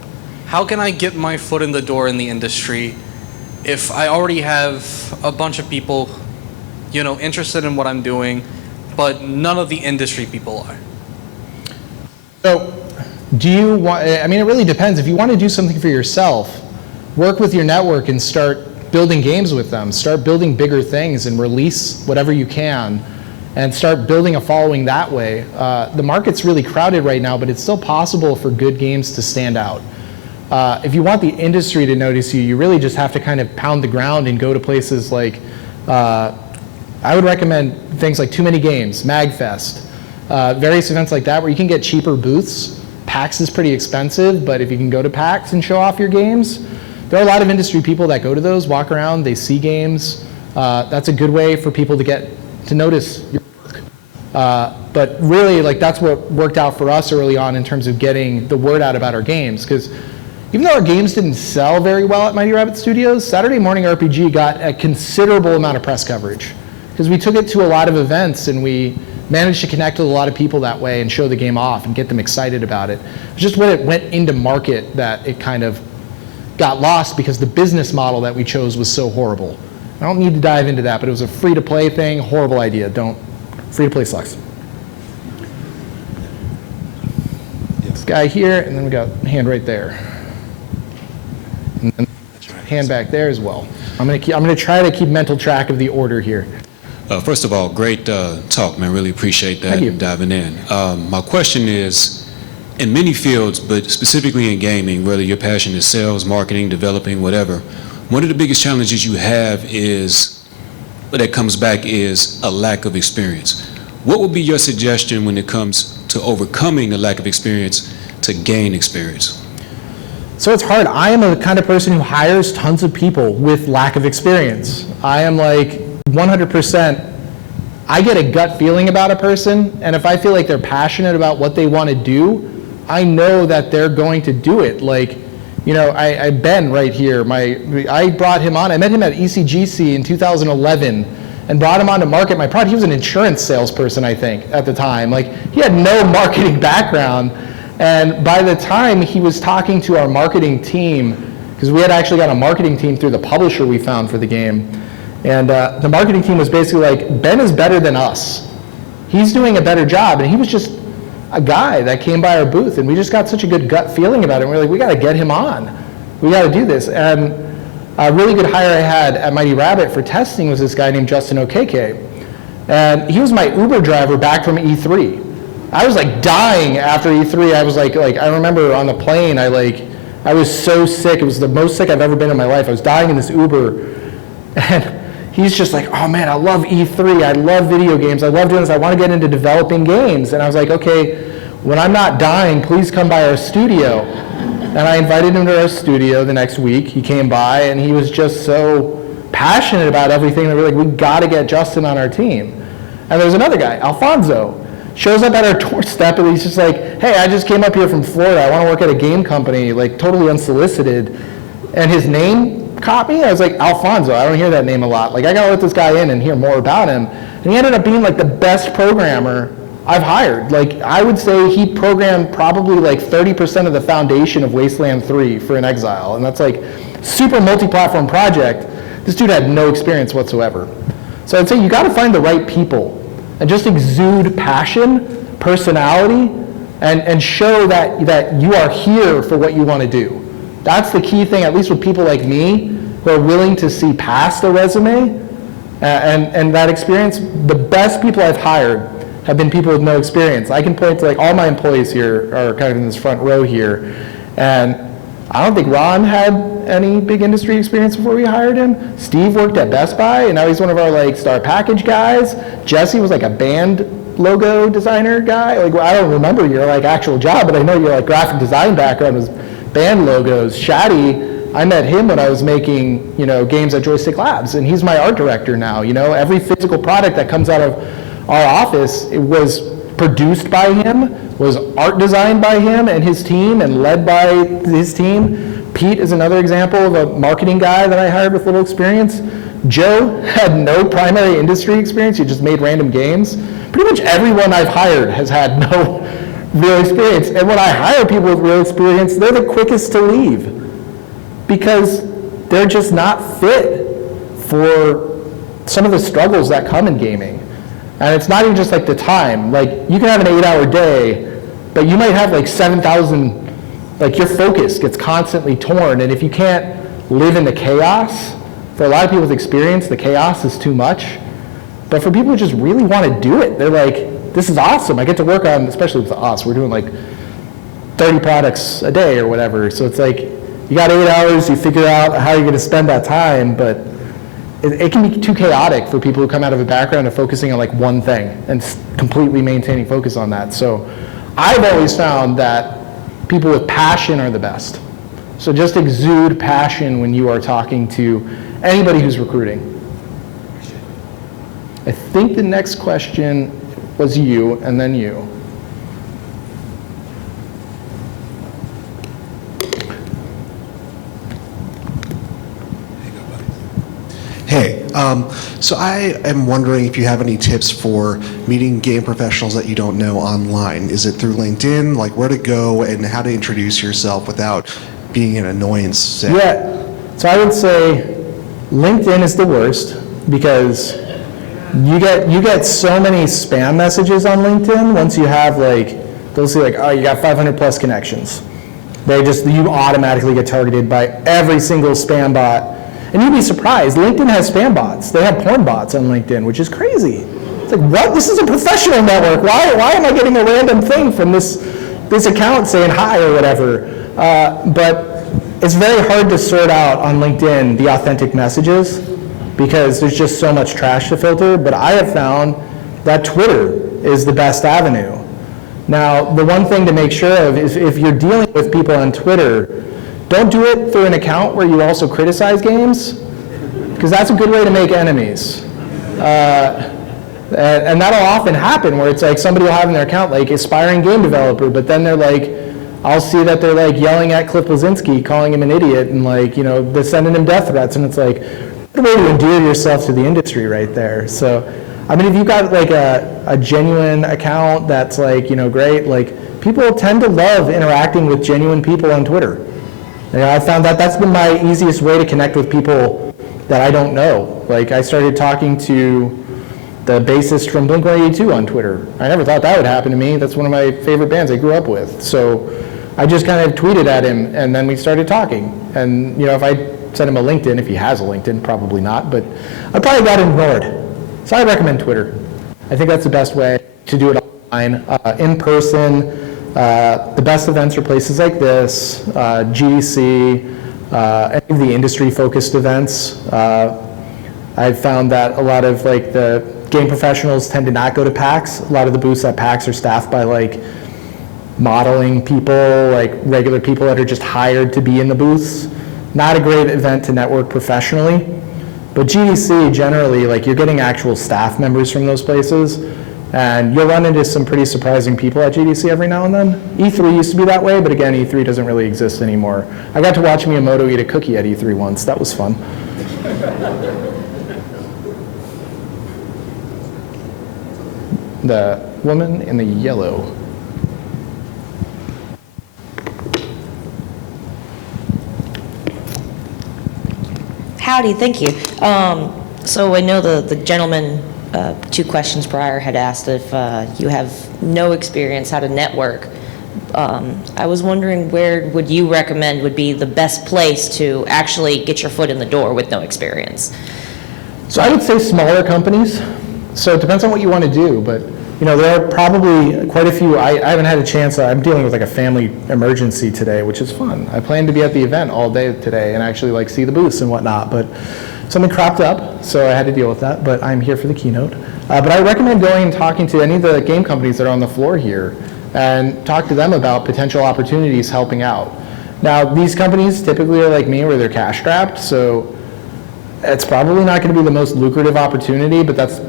How can I get my foot in the door in the industry if I already have a bunch of people, you know, interested in what I'm doing, but none of the industry people are? So do you want, I mean, it really depends. If you want to do something for yourself, work with your network and start building games with them. Start building bigger things and release whatever you can, and start building a following that way. The market's really crowded right now, but it's still possible for good games to stand out. If you want the industry to notice you, you really just have to kind of pound the ground and go to places like, I would recommend things like Too Many Games, MagFest, various events like that where you can get cheaper booths. PAX is pretty expensive, but if you can go to PAX and show off your games, there are a lot of industry people that go to those, walk around, they see games. That's a good way for people to get to notice your work. But really, like, that's what worked out for us early on in terms of getting the word out about our games. Because even though our games didn't sell very well at Mighty Rabbit Studios, Saturday Morning RPG got a considerable amount of press coverage. Because we took it to a lot of events and we managed to connect with a lot of people that way and show the game off and get them excited about it. It's just when it went into market that it kind of got lost because the business model that we chose was so horrible. I don't need to dive into that, but it was a free-to-play thing, horrible idea. Free-to-play sucks. This guy here, and then we got a hand right there. And then hand back there as well. I'm gonna try to keep mental track of the order here. First of all, great talk, man. Really appreciate that. Thank you. And diving in. My question is, in many fields, but specifically in gaming, whether your passion is sales, marketing, developing, whatever, one of the biggest challenges you have is, that comes back, is a lack of experience. What would be your suggestion when it comes to overcoming the lack of experience to gain experience? So it's hard. I am a kind of person who hires tons of people with lack of experience. I am like 100%, I get a gut feeling about a person, and if I feel like they're passionate about what they want to do, I know that they're going to do it. Like, you know, Ben right here, I brought him on. I met him at ECGC in 2011 and brought him on to market my product. He was an insurance salesperson, I think, at the time. Like, he had no marketing background. And by the time he was talking to our marketing team, because we had actually got a marketing team through the publisher we found for the game, and the marketing team was basically like, Ben is better than us. He's doing a better job. And he was just a guy that came by our booth, and we just got such a good gut feeling about it. And we're like, we got to get him on. We got to do this. And A really good hire I had at Mighty Rabbit for testing was this guy named Justin Okeke. And he was my Uber driver back from E3. I was like dying after E3. I was like I remember on the plane, I was so sick. It was the most sick I've ever been in my life. I was dying in this Uber. And he's just like, oh man, I love E3. I love video games. I love doing this. I want to get into developing games. And I was like, okay, when I'm not dying, please come by our studio. And I invited him to our studio the next week. He came by and he was just so passionate about everything that we're like, we got to get Justin on our team. And there's another guy, Alfonso, shows up at our doorstep and he's just like, hey, I just came up here from Florida. I want to work at a game company, like totally unsolicited. And his name caught me. I was like, Alfonso, I don't hear that name a lot. Like, I got to let this guy in and hear more about him. And he ended up being like the best programmer I've hired. Like, I would say he programmed probably like 30% of the foundation of Wasteland 3 for an Exile. And that's like super multi-platform project. This dude had no experience whatsoever. So I'd say you got to find the right people and just exude passion, personality, and show that you are here for what you want to do. That's the key thing, at least with people like me, who are willing to see past a resume and that experience. The best people I've hired have been people with no experience. I can point to like all my employees here are kind of in this front row here, and I don't think Ron had any big industry experience before we hired him. Steve worked at Best Buy, and now he's one of our like star package guys. Jesse was like a band logo designer guy. Like, well, I don't remember your like actual job, but I know your like graphic design background was band logos. Shadi, I met him when I was making, games at Joystick Labs, and he's my art director now. Every physical product that comes out of our office, it was produced by him, was art designed by him and his team, and led by his team. Pete is another example of a marketing guy that I hired with little experience. Joe had no primary industry experience. He just made random games. Pretty much everyone I've hired has had no real experience. And when I hire people with real experience, they're the quickest to leave because they're just not fit for some of the struggles that come in gaming. And it's not even just like the time. Like, you can have an 8-hour day, but you might have like 7,000, like your focus gets constantly torn. And if you can't live in the chaos, for a lot of people with experience, the chaos is too much. But for people who just really want to do it, they're like, this is awesome. I get to work on, especially with us, we're doing like 30 products a day or whatever. So it's like, you got 8 hours, you figure out how you're going to spend that time, but it can be too chaotic for people who come out of a background of focusing on like one thing and completely maintaining focus on that. So I've always found that people with passion are the best. So just exude passion when you are talking to anybody who's recruiting. I think the next question was you, and then you. Hey, so I am wondering if you have any tips for meeting game professionals that you don't know online. Is it through LinkedIn, like where to go and how to introduce yourself without being an annoyance? Yeah, so I would say LinkedIn is the worst because you get so many spam messages on LinkedIn. Once you have like, they'll see like, oh, you got 500 plus connections. You automatically get targeted by every single spam bot. And you'd be surprised, LinkedIn has spam bots. They have porn bots on LinkedIn, which is crazy. It's like, what? This is a professional network. Why am I getting a random thing from this account saying hi or whatever? But it's very hard to sort out on LinkedIn the authentic messages because there's just so much trash to filter. But I have found that Twitter is the best avenue. Now, the one thing to make sure of is if you're dealing with people on Twitter, don't do it through an account where you also criticize games, because that's a good way to make enemies. And that'll often happen where it's like somebody will have in their account like aspiring game developer, but then they're like, I'll see that they're like yelling at Cliff Bleszinski, calling him an idiot, and like, they're sending him death threats, and it's like, the way to endear yourself to the industry right there. So, I mean, if you've got like a genuine account that's like, great, like people tend to love interacting with genuine people on Twitter. I found that that's been my easiest way to connect with people that I don't know. Like, I started talking to the bassist from Blink-182 on Twitter. I never thought that would happen to me. That's one of my favorite bands I grew up with. So I just kind of tweeted at him, and then we started talking. And if I send him a LinkedIn if he has a LinkedIn, probably not, but I probably got ignored. So I recommend Twitter. I think that's the best way to do it online. In person, the best events are places like this, GDC, any of the industry-focused events. I've found that a lot of like the game professionals tend to not go to PAX. A lot of the booths at PAX are staffed by like modeling people, like regular people that are just hired to be in the booths. Not a great event to network professionally, but GDC generally, like you're getting actual staff members from those places, and you'll run into some pretty surprising people at GDC every now and then. E3 used to be that way, but again, E3 doesn't really exist anymore. I got to watch Miyamoto eat a cookie at E3 once. That was fun. The woman in the yellow. Howdy, thank you. So I know the gentleman 2 questions prior had asked if you have no experience how to network. I was wondering where would you recommend would be the best place to actually get your foot in the door with no experience? So I would say smaller companies. So it depends on what you want to do, but you know, there are probably quite a few. I haven't had a chance. I'm dealing with like a family emergency today, which is fun. I plan to be at the event all day today and actually like see the booths and whatnot, but something cropped up, so I had to deal with that, but I'm here for the keynote. But I recommend going and talking to any of the game companies that are on the floor here and talk to them about potential opportunities helping out. Now, these companies typically are like me where they're cash strapped, so it's probably not going to be the most lucrative opportunity, but that's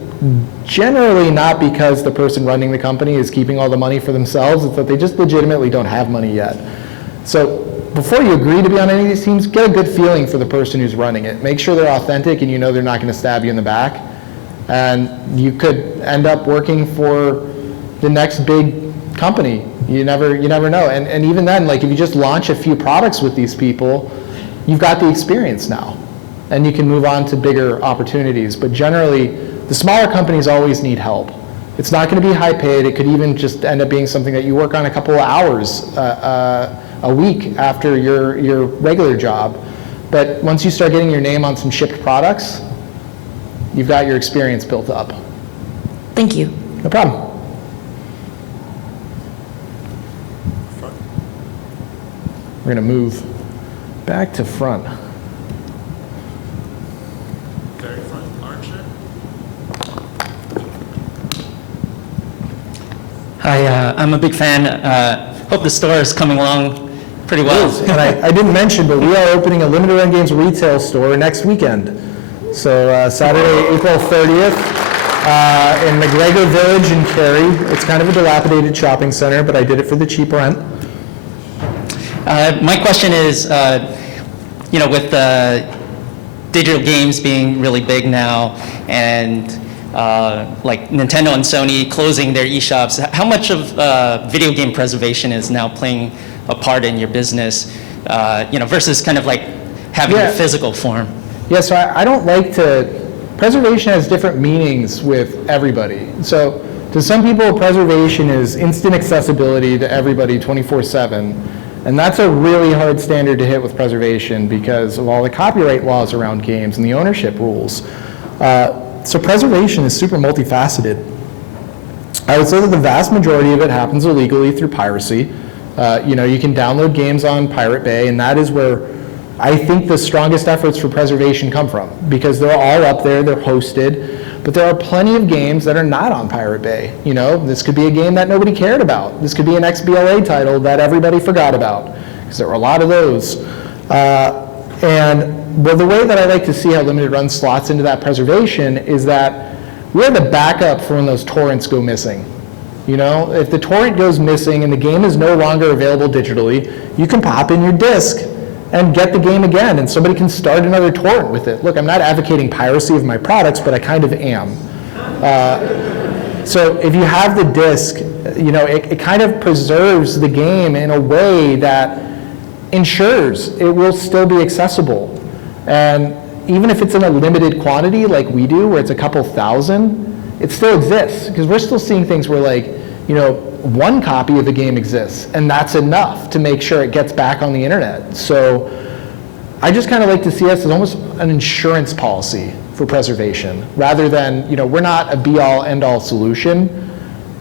generally not because the person running the company is keeping all the money for themselves. It's that they just legitimately don't have money yet. So before you agree to be on any of these teams, get a good feeling for the person who's running it. Make sure they're authentic and you know they're not going to stab you in the back. And you could end up working for the next big company. You never know. And even then, like if you just launch a few products with these people, you've got the experience now. And you can move on to bigger opportunities. But generally, the smaller companies always need help. It's not going to be high paid. It could even just end up being something that you work on a couple of hours a week after your regular job. But once you start getting your name on some shipped products, you've got your experience built up. Thank you. No problem. We're going to move back to front. Very front, armchair. Hi, I'm a big fan. Hope the store is coming along pretty well. And I didn't mention, but we are opening a limited run games retail store next weekend. So Saturday, April 30th, in McGregor Village in Cary. It's kind of a dilapidated shopping center, but I did it for the cheap rent. My question is, with digital games being really big now, and like Nintendo and Sony closing their eShops, how much of video game preservation is now playing a part in your business, versus kind of like having a physical form? Yeah, so I don't like to, preservation has different meanings with everybody. So to some people, preservation is instant accessibility to everybody 24/7. And that's a really hard standard to hit with preservation because of all the copyright laws around games and the ownership rules. So preservation is super multifaceted. I would say that the vast majority of it happens illegally through piracy. You can download games on Pirate Bay, and that is where I think the strongest efforts for preservation come from, because they're all up there, they're hosted, but there are plenty of games that are not on Pirate Bay. This could be a game that nobody cared about. This could be an XBLA title that everybody forgot about, because there were a lot of those. Well, the way that I like to see how limited run slots into that preservation is that we're the backup for when those torrents go missing. If the torrent goes missing and the game is no longer available digitally, you can pop in your disc and get the game again, and somebody can start another torrent with it. Look, I'm not advocating piracy of my products, but I kind of am. So if you have the disc, it kind of preserves the game in a way that ensures it will still be accessible. And even if it's in a limited quantity like we do, where it's a couple thousand, it still exists, because we're still seeing things where one copy of the game exists, and that's enough to make sure it gets back on the internet. So I just kind of like to see us as almost an insurance policy for preservation, rather than, we're not a be-all, end-all solution,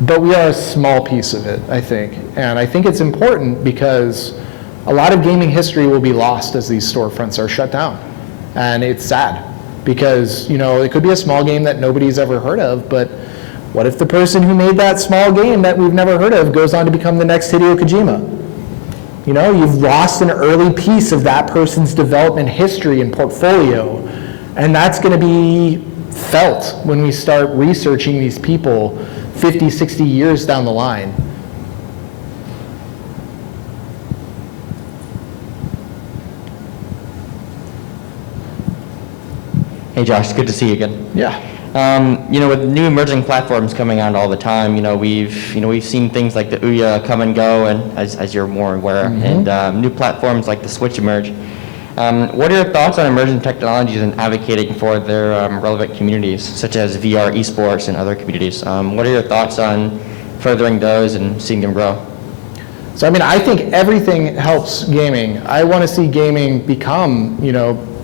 but we are a small piece of it, I think. And I think it's important because a lot of gaming history will be lost as these storefronts are shut down. And it's sad because, it could be a small game that nobody's ever heard of, but what if the person who made that small game that we've never heard of goes on to become the next Hideo Kojima? You've lost an early piece of that person's development history and portfolio, and that's going to be felt when we start researching these people 50, 60 years down the line. Hey Josh, good to see you again. Yeah. With new emerging platforms coming out all the time, we've seen things like the Ouya come and go, and as you're more aware, and new platforms like the Switch emerge. What are your thoughts on emerging technologies and advocating for their relevant communities, such as VR, esports, and other communities? What are your thoughts on furthering those and seeing them grow? So, I think everything helps gaming. I want to see gaming become,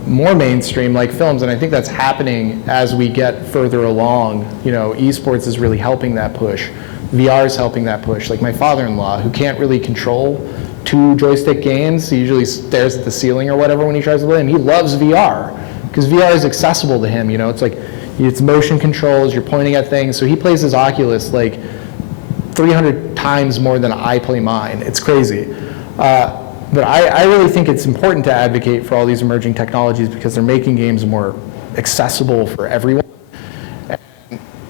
more mainstream like films, and I think that's happening as we get further along. Esports is really helping that push. VR is helping that push. Like my father-in-law, who can't really control 2 joystick games, he usually stares at the ceiling or whatever when he tries to play, and he loves VR because VR is accessible to him. It's like it's motion controls, you're pointing at things, so he plays his Oculus like 300 times more than I play mine. It's crazy. But I really think it's important to advocate for all these emerging technologies because they're making games more accessible for everyone. And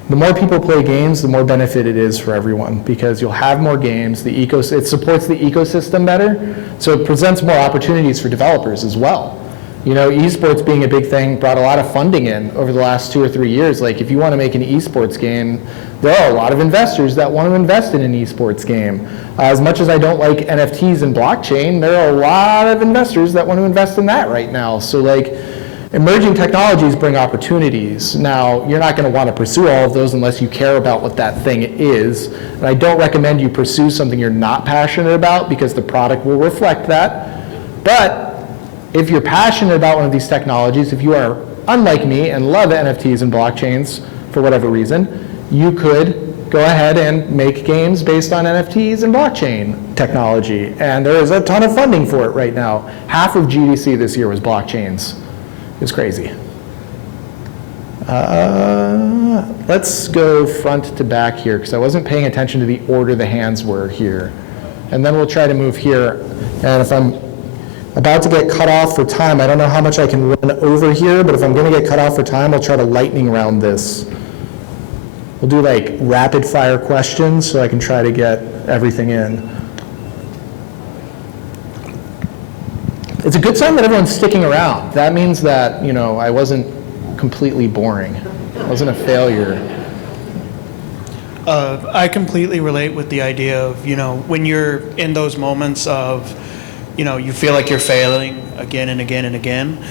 the more people play games, the more benefit it is for everyone because you'll have more games. It supports the ecosystem better, so it presents more opportunities for developers as well. Esports being a big thing brought a lot of funding in over the last 2 or 3 years. Like if you want to make an esports game, there are a lot of investors that want to invest in an esports game. As much as I don't like NFTs and blockchain, there are a lot of investors that want to invest in that right now. So emerging technologies bring opportunities. Now, you're not going to want to pursue all of those unless you care about what that thing is. And I don't recommend you pursue something you're not passionate about because the product will reflect that. But if you're passionate about one of these technologies, if you are unlike me and love NFTs and blockchains for whatever reason, you could go ahead and make games based on NFTs and blockchain technology. And there is a ton of funding for it right now. Half of GDC this year was blockchains. It's crazy. Let's go front to back here because I wasn't paying attention to the order the hands were here. And then we'll try to move here. And if I'm about to get cut off for time, I don't know how much I can run over here, but if I'm going to get cut off for time, I'll try to lightning round this. We'll do like rapid fire questions so I can try to get everything in. It's a good sign that everyone's sticking around. That means that, I wasn't completely boring. I wasn't a failure. I completely relate with the idea of, when you're in those moments of, you feel like you're failing again and again and again,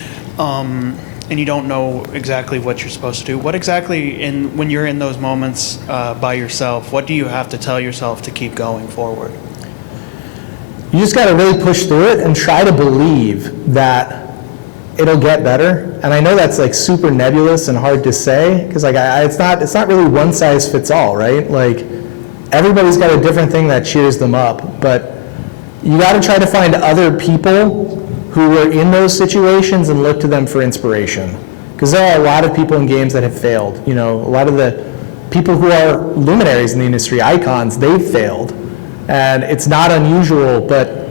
and you don't know exactly what you're supposed to do. What exactly, when you're in those moments by yourself, what do you have to tell yourself to keep going forward? You just got to really push through it and try to believe that it'll get better. And I know that's like super nebulous and hard to say because it's not really one size fits all, right? Like everybody's got a different thing that cheers them up, but you got to try to find other people who were in those situations and look to them for inspiration. Because there are a lot of people in games that have failed. A lot of the people who are luminaries in the industry, icons, they've failed. And it's not unusual, but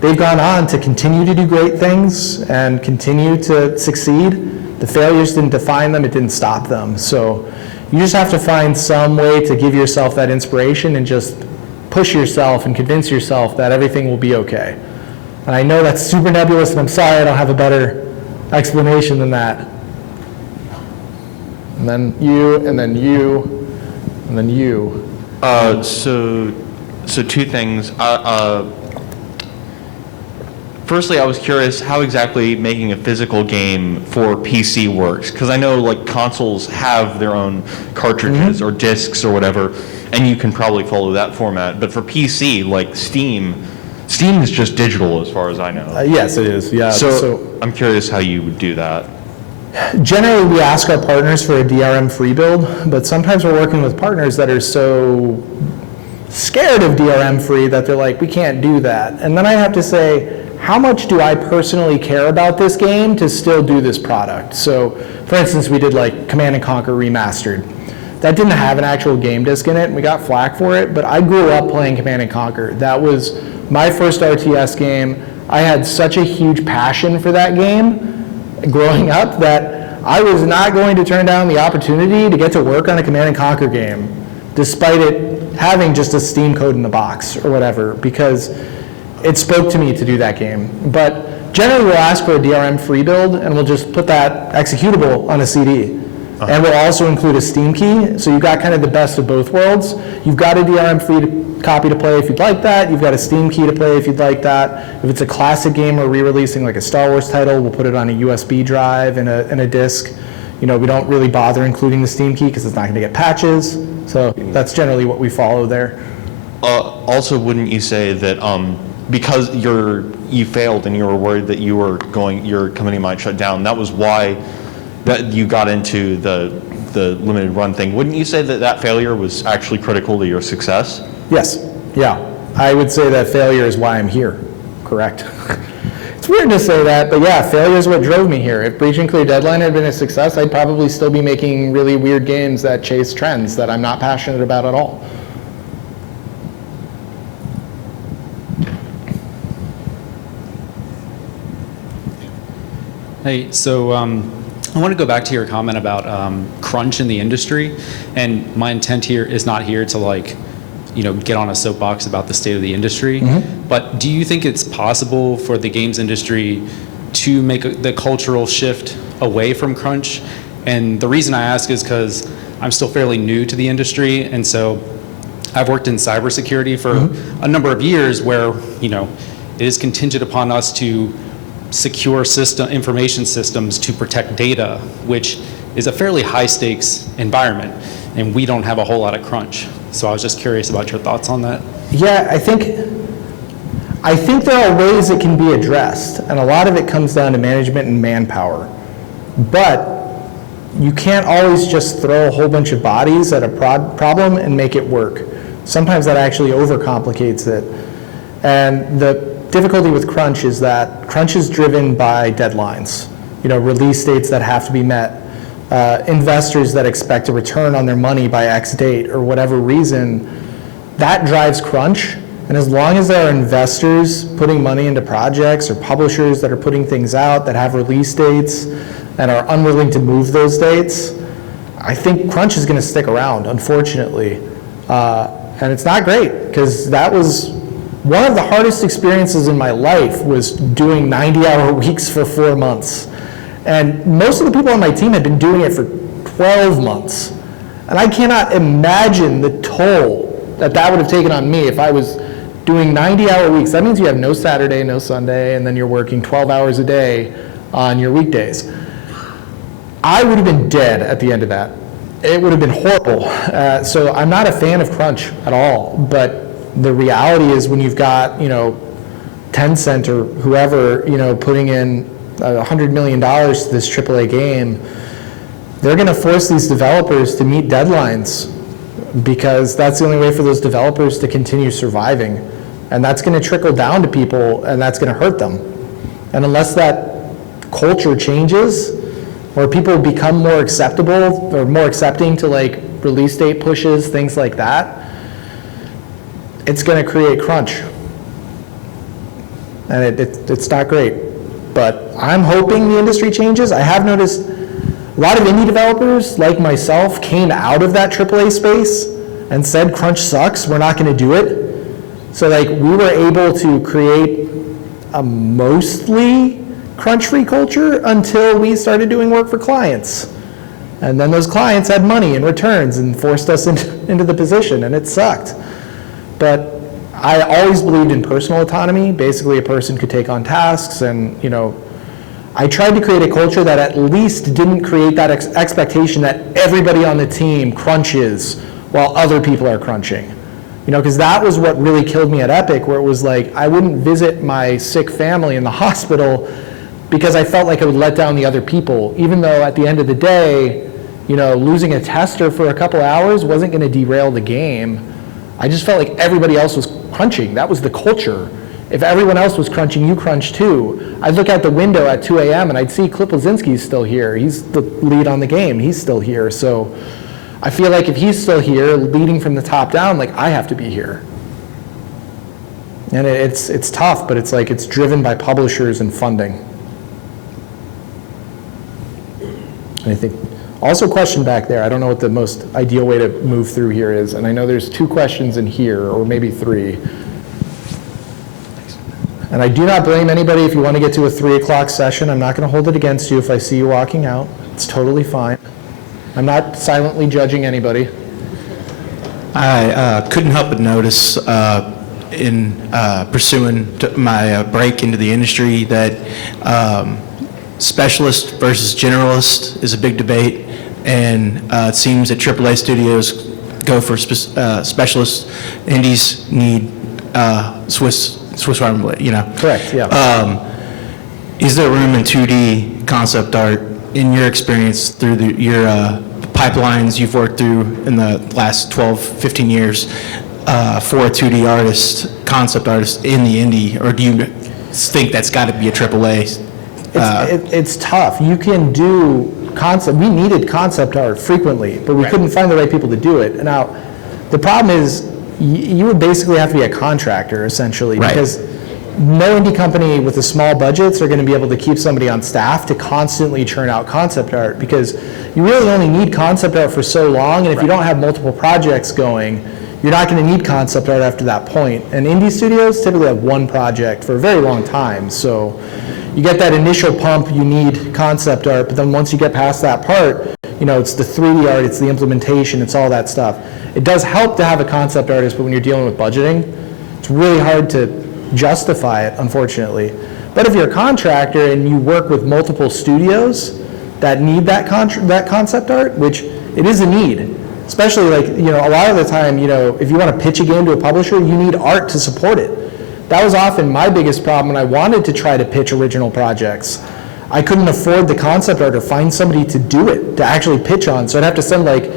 they've gone on to continue to do great things and continue to succeed. The failures didn't define them, it didn't stop them. So you just have to find some way to give yourself that inspiration and just push yourself and convince yourself that everything will be okay. And I know that's super nebulous, and I'm sorry I don't have a better explanation than that. And then you, and then you, and then you. So 2 things. Firstly, I was curious how exactly making a physical game for PC works, because I know like consoles have their own cartridges or discs or whatever, and you can probably follow that format. But for PC, like Steam, Steam is just digital as far as I know. Yes, it is, yeah. So I'm curious how you would do that. Generally, we ask our partners for a DRM free build, but sometimes we're working with partners that are so scared of DRM free that they're like, we can't do that. And then I have to say, how much do I personally care about this game to still do this product? So, for instance, we did like Command & Conquer Remastered. That didn't have an actual game disc in it, and we got flack for it, but I grew up playing Command & Conquer. That was my first RTS game. I had such a huge passion for that game growing up that I was not going to turn down the opportunity to get to work on a Command & Conquer game, despite it having just a Steam code in the box or whatever, because it spoke to me to do that game. But generally we'll ask for a DRM free build, and we'll just put that executable on a CD. And we'll also include a Steam key, so you've got kind of the best of both worlds. You've got a DRM free copy to play if you'd like that. You've got a Steam key to play if you'd like that. If it's a classic game we're re-releasing, like a Star Wars title, we'll put it on a USB drive and a disc. You know, we don't really bother including the Steam key because it's not going to get patches. So that's generally what we follow there. Also, wouldn't you say that because you failed and you were worried that your company might shut down, that was why that you got into the limited run thing? Wouldn't you say that failure was actually critical to your success? Yes, yeah. I would say that failure is why I'm here, correct. It's weird to say that, but yeah, failure is what drove me here. If Breach and Clear Deadline had been a success, I'd probably still be making really weird games that chase trends that I'm not passionate about at all. Hey, so I want to go back to your comment about crunch in the industry, and my intent here is not here to get on a soapbox about the state of the industry, but do you think it's possible for the games industry to make the cultural shift away from crunch? And the reason I ask is because I'm still fairly new to the industry, and so I've worked in cybersecurity for a number of years where, it is contingent upon us to secure information systems to protect data, which is a fairly high stakes environment, and we don't have a whole lot of crunch. So I was just curious about your thoughts on that. Yeah, I think there are ways it can be addressed, and a lot of it comes down to management and manpower. But you can't always just throw a whole bunch of bodies at a problem and make it work. Sometimes that actually overcomplicates it. And the difficulty with crunch is that crunch is driven by deadlines, release dates that have to be met, investors that expect a return on their money by X date or whatever reason. That drives crunch. And as long as there are investors putting money into projects or publishers that are putting things out that have release dates and are unwilling to move those dates, I think crunch is going to stick around, unfortunately. And it's not great, because that was one of the hardest experiences in my life, was doing 90-hour weeks for 4 months. And most of the people on my team had been doing it for 12 months. And I cannot imagine the toll that would have taken on me if I was doing 90-hour weeks. That means you have no Saturday, no Sunday, and then you're working 12 hours a day on your weekdays. I would have been dead at the end of that. It would have been horrible. So I'm not a fan of crunch at all, but the reality is when you've got, Tencent or whoever, putting in $100 million to this AAA game, they're going to force these developers to meet deadlines, because that's the only way for those developers to continue surviving. And that's going to trickle down to people, and that's going to hurt them. And unless that culture changes, or people become more acceptable or more accepting to release date pushes, things like that, it's going to create crunch. And it's not great. But I'm hoping the industry changes. I have noticed a lot of indie developers, like myself, came out of that AAA space and said, crunch sucks, we're not going to do it. So we were able to create a mostly crunch-free culture until we started doing work for clients. And then those clients had money and returns and forced us into the position, and it sucked. But I always believed in personal autonomy. Basically, a person could take on tasks, and I tried to create a culture that at least didn't create that expectation that everybody on the team crunches while other people are crunching. You know, because that was what really killed me at Epic, where it was like, I wouldn't visit my sick family in the hospital because I felt like I would let down the other people, even though at the end of the day, you know, losing a tester for a couple hours wasn't going to derail the game. I just felt like everybody else was crunching. That was the culture. If everyone else was crunching, you crunched too. I'd look out the window at 2 a.m. and I'd see Cliff Blazinski's still here. He's the lead on the game. He's still here. So I feel like if he's still here, leading from the top down, like I have to be here. And it's tough, but it's like it's driven by publishers and funding. And I think, also question back there, I don't know what the most ideal way to move through here is, and I know there's 2 questions in here, or maybe 3. And I do not blame anybody if you want to get to a 3 o'clock session. I'm not going to hold it against you if I see you walking out. It's totally fine. I'm not silently judging anybody. I couldn't help but notice in pursuing my break into the industry that specialist versus generalist is a big debate, and it seems that AAA studios go for specialists. Indies need Swiss Army Blade, you know. Correct, yeah. Is there room in 2D concept art, in your experience through your pipelines you've worked through in the last 12, 15 years, for a 2D artist, concept artist in the indie, or do you think that's got to be a AAA? It's tough. You can do concept. We needed concept art frequently, but we couldn't find the right people to do it. Now, the problem is you would basically have to be a contractor, essentially, because no indie company with the small budgets are going to be able to keep somebody on staff to constantly churn out concept art, because you really only need concept art for so long, and if you don't have multiple projects going, you're not going to need concept art after that point. And indie studios typically have 1 project for a very long time, so you get that initial pump, you need concept art, but then once you get past that part, you know, it's the 3D art, it's the implementation, it's all that stuff. It does help to have a concept artist, but when you're dealing with budgeting, it's really hard to justify it, unfortunately. But if you're a contractor and you work with multiple studios that need that concept art, which it is a need, especially like, you know, a lot of the time, you know, if you want to pitch a game to a publisher, you need art to support it. That was often my biggest problem when I wanted to try to pitch original projects. I couldn't afford the concept art or find somebody to do it, to actually pitch on. So I'd have to send like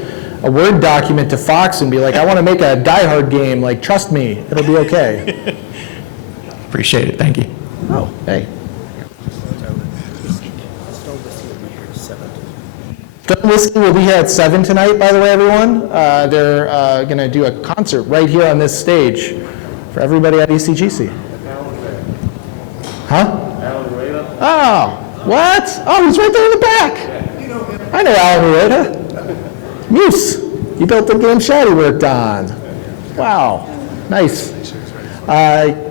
a Word document to Fox and be like, I want to make a Die Hard game, like, trust me, it'll be okay. Appreciate it, thank you. Oh, hey. Stone Whiskey will be here at 7 tonight, by the way, everyone. They're going to do a concert right here on this stage for everybody at ECGC. Huh? Oh, what? Oh, he's right there in the back. I know Alan Rueda. Muse. You built the game Shady worked on. Wow. Nice.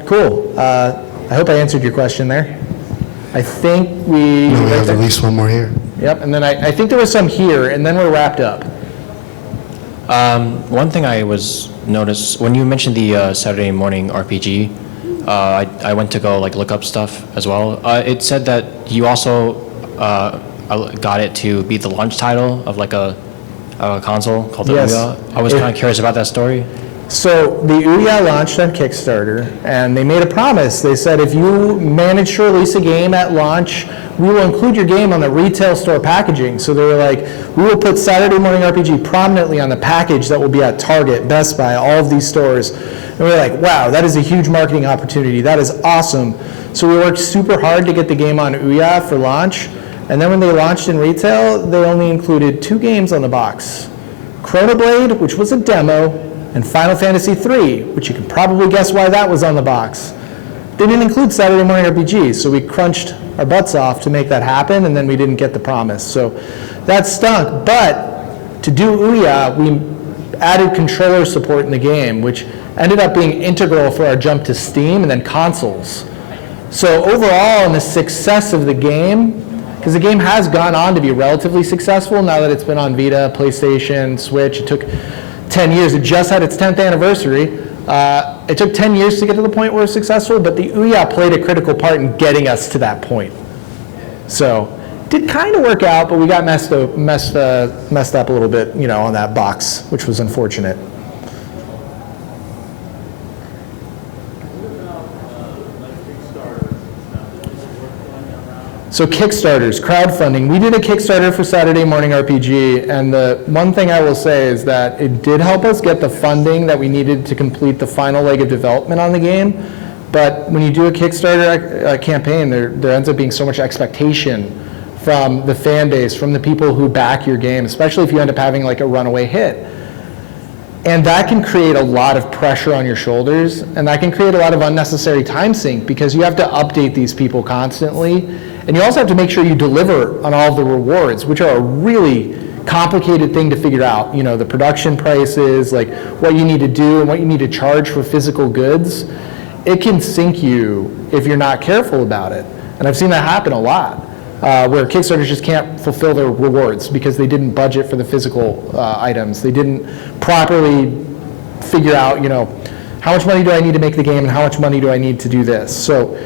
Cool. I hope I answered your question there. I think we... No, we have at least one more here. Yep, and then I think there was some here, and then we're wrapped up. One thing I noticed, when you mentioned the Saturday morning RPG, I went to go like look up stuff as well. It said that you also got it to be the launch title of like a console called the Yes. Ouya. I was kind of curious about that story. So the Ouya launched on Kickstarter, and they made a promise. They said, if you manage to release a game at launch, we will include your game on the retail store packaging. So they were like, we will put Saturday Morning RPG prominently on the package that will be at Target, Best Buy, all of these stores. And we were like, wow, that is a huge marketing opportunity. That is awesome. So we worked super hard to get the game on Ouya for launch. And then when they launched in retail, they only included 2 games on the box. Chronoblade, which was a demo, and Final Fantasy III, which you can probably guess why that was on the box. They didn't include Saturday Morning RPG, so we crunched our butts off to make that happen, and then we didn't get the promise. So that stunk, but to do Ouya, we added controller support in the game, which ended up being integral for our jump to Steam and then consoles. So overall, in the success of the game, because the game has gone on to be relatively successful now that it's been on Vita, PlayStation, Switch. It took 10 years. It just had its 10th anniversary. It took 10 years to get to the point where it was successful, but the Ouya played a critical part in getting us to that point. So it did kind of work out, but we got messed up a little bit, you know, on that box, which was unfortunate. So Kickstarters, crowdfunding. We did a Kickstarter for Saturday Morning RPG, and the one thing I will say is that it did help us get the funding that we needed to complete the final leg of development on the game. But when you do a Kickstarter campaign, there ends up being so much expectation from the fan base, from the people who back your game, especially if you end up having like a runaway hit. And that can create a lot of pressure on your shoulders, and that can create a lot of unnecessary time sink because you have to update these people constantly. And you also have to make sure you deliver on all of the rewards, which are a really complicated thing to figure out. You know, the production prices, like what you need to do and what you need to charge for physical goods. It can sink you if you're not careful about it. And I've seen that happen a lot, where Kickstarters just can't fulfill their rewards because they didn't budget for the physical items. They didn't properly figure out, you know, how much money do I need to make the game and how much money do I need to do this. So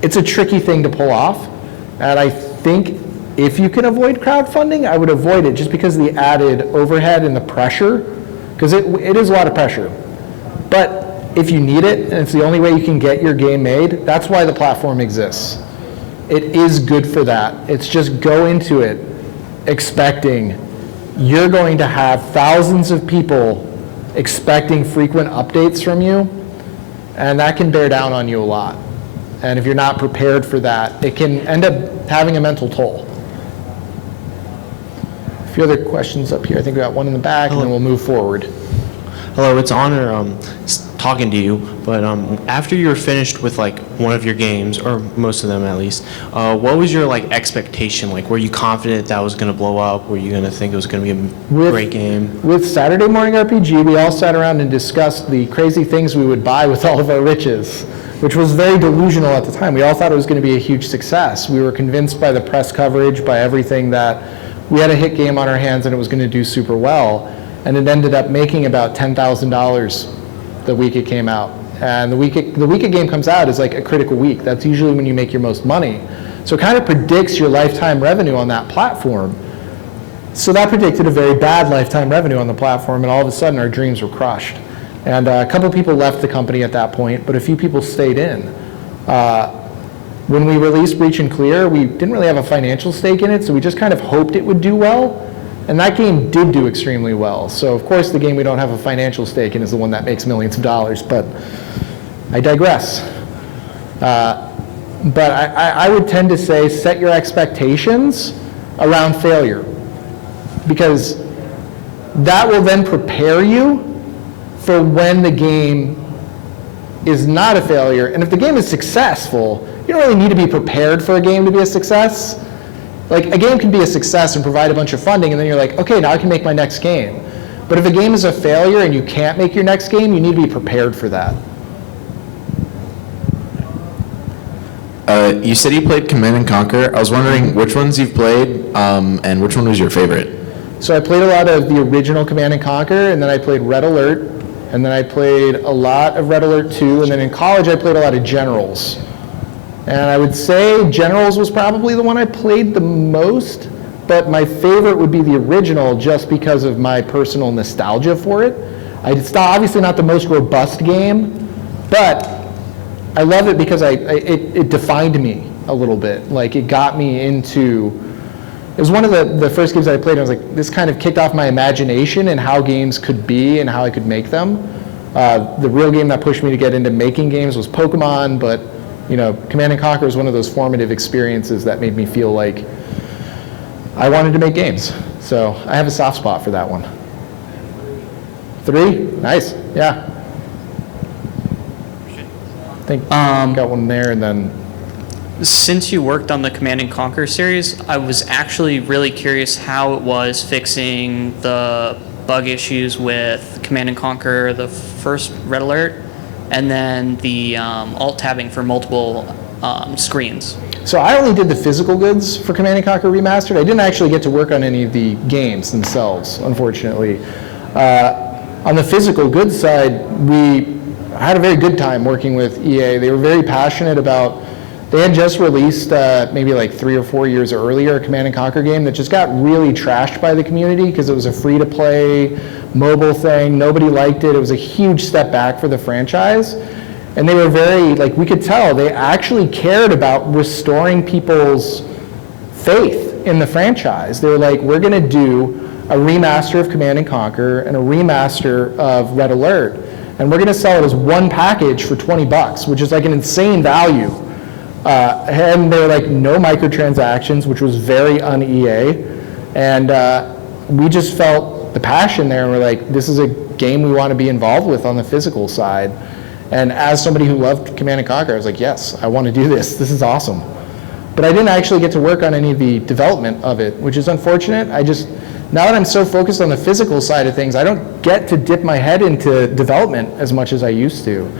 it's a tricky thing to pull off. And I think if you can avoid crowdfunding, I would avoid it just because of the added overhead and the pressure, because it is a lot of pressure. But if you need it, and it's the only way you can get your game made, that's why the platform exists. It is good for that. It's just go into it expecting you're going to have thousands of people expecting frequent updates from you, and that can bear down on you a lot. And if you're not prepared for that, it can end up having a mental toll. A few other questions up here. I think we got one in the back, and then we'll move forward. Hello, it's an honor talking to you, but after you were finished with like one of your games, or most of them at least, what was your like expectation? Like, were you confident that was going to blow up? Were you going to think it was going to be a great game? With Saturday Morning RPG, we all sat around and discussed the crazy things we would buy with all of our riches, which was very delusional at the time. We all thought it was going to be a huge success. We were convinced by the press coverage, by everything, that we had a hit game on our hands and it was going to do super well. And it ended up making about $10,000 the week it came out. And the week a game comes out is like a critical week. That's usually when you make your most money. So it kind of predicts your lifetime revenue on that platform. So that predicted a very bad lifetime revenue on the platform, and all of a sudden our dreams were crushed. And a couple people left the company at that point, but a few people stayed in. When we released Breach and Clear, we didn't really have a financial stake in it, so we just kind of hoped it would do well. And that game did do extremely well. So of course the game we don't have a financial stake in is the one that makes millions of dollars, but I digress. But I would tend to say set your expectations around failure, because that will then prepare you for when the game is not a failure. And if the game is successful, you don't really need to be prepared for a game to be a success. Like, a game can be a success and provide a bunch of funding, and then you're like, okay, now I can make my next game. But if a game is a failure and you can't make your next game, you need to be prepared for that. You said you played Command & Conquer. I was wondering which ones you've played, and which one was your favorite? So I played a lot of the original Command & Conquer, and then I played Red Alert, and then I played a lot of Red Alert 2, and then in college I played a lot of Generals. And I would say Generals was probably the one I played the most, but my favorite would be the original just because of my personal nostalgia for it. It's obviously not the most robust game, but I love it because it defined me a little bit. Like, it got me into, it was one of the first games I played, and I was like, this kind of kicked off my imagination and how games could be and how I could make them. The real game that pushed me to get into making games was Pokemon, but you know, Command & Conquer is one of those formative experiences that made me feel like I wanted to make games. So I have a soft spot for that one. 3? Nice. Yeah. I think got one there, and then. Since you worked on the Command & Conquer series, I was actually really curious how it was fixing the bug issues with Command & Conquer, the first Red Alert, and then the alt-tabbing for multiple screens. So I only did the physical goods for Command & Conquer Remastered. I didn't actually get to work on any of the games themselves, unfortunately. On the physical goods side, I had a very good time working with EA. They were very passionate about, they had just released maybe like 3 or 4 years earlier a Command & Conquer game that just got really trashed by the community because it was a free-to-play mobile thing. Nobody liked it. It was a huge step back for the franchise. And they were very, like, we could tell they actually cared about restoring people's faith in the franchise. They were like, we're going to do a remaster of Command and Conquer and a remaster of Red Alert, and we're going to sell it as one package for $20, which is like an insane value. And they were like, no microtransactions, which was very un-EA. And we just felt the passion there, and we're like, this is a game we want to be involved with on the physical side. And as somebody who loved Command and Conquer, I was like, yes, I want to do this. This is awesome. But I didn't actually get to work on any of the development of it, which is unfortunate. Now that I'm so focused on the physical side of things, I don't get to dip my head into development as much as I used to.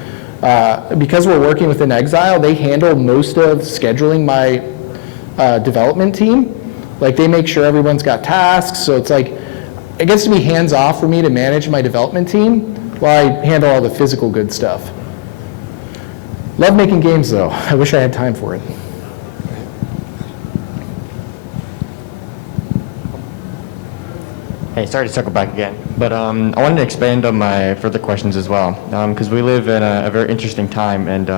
Because we're working within Exile, they handle most of scheduling my development team. Like, they make sure everyone's got tasks, so it's like, it gets to be hands-off for me to manage my development team while I handle all the physical good stuff. Love making games, though. I wish I had time for it. Hey, sorry to circle back again, but I wanted to expand on my further questions as well, because we live in a very interesting time, and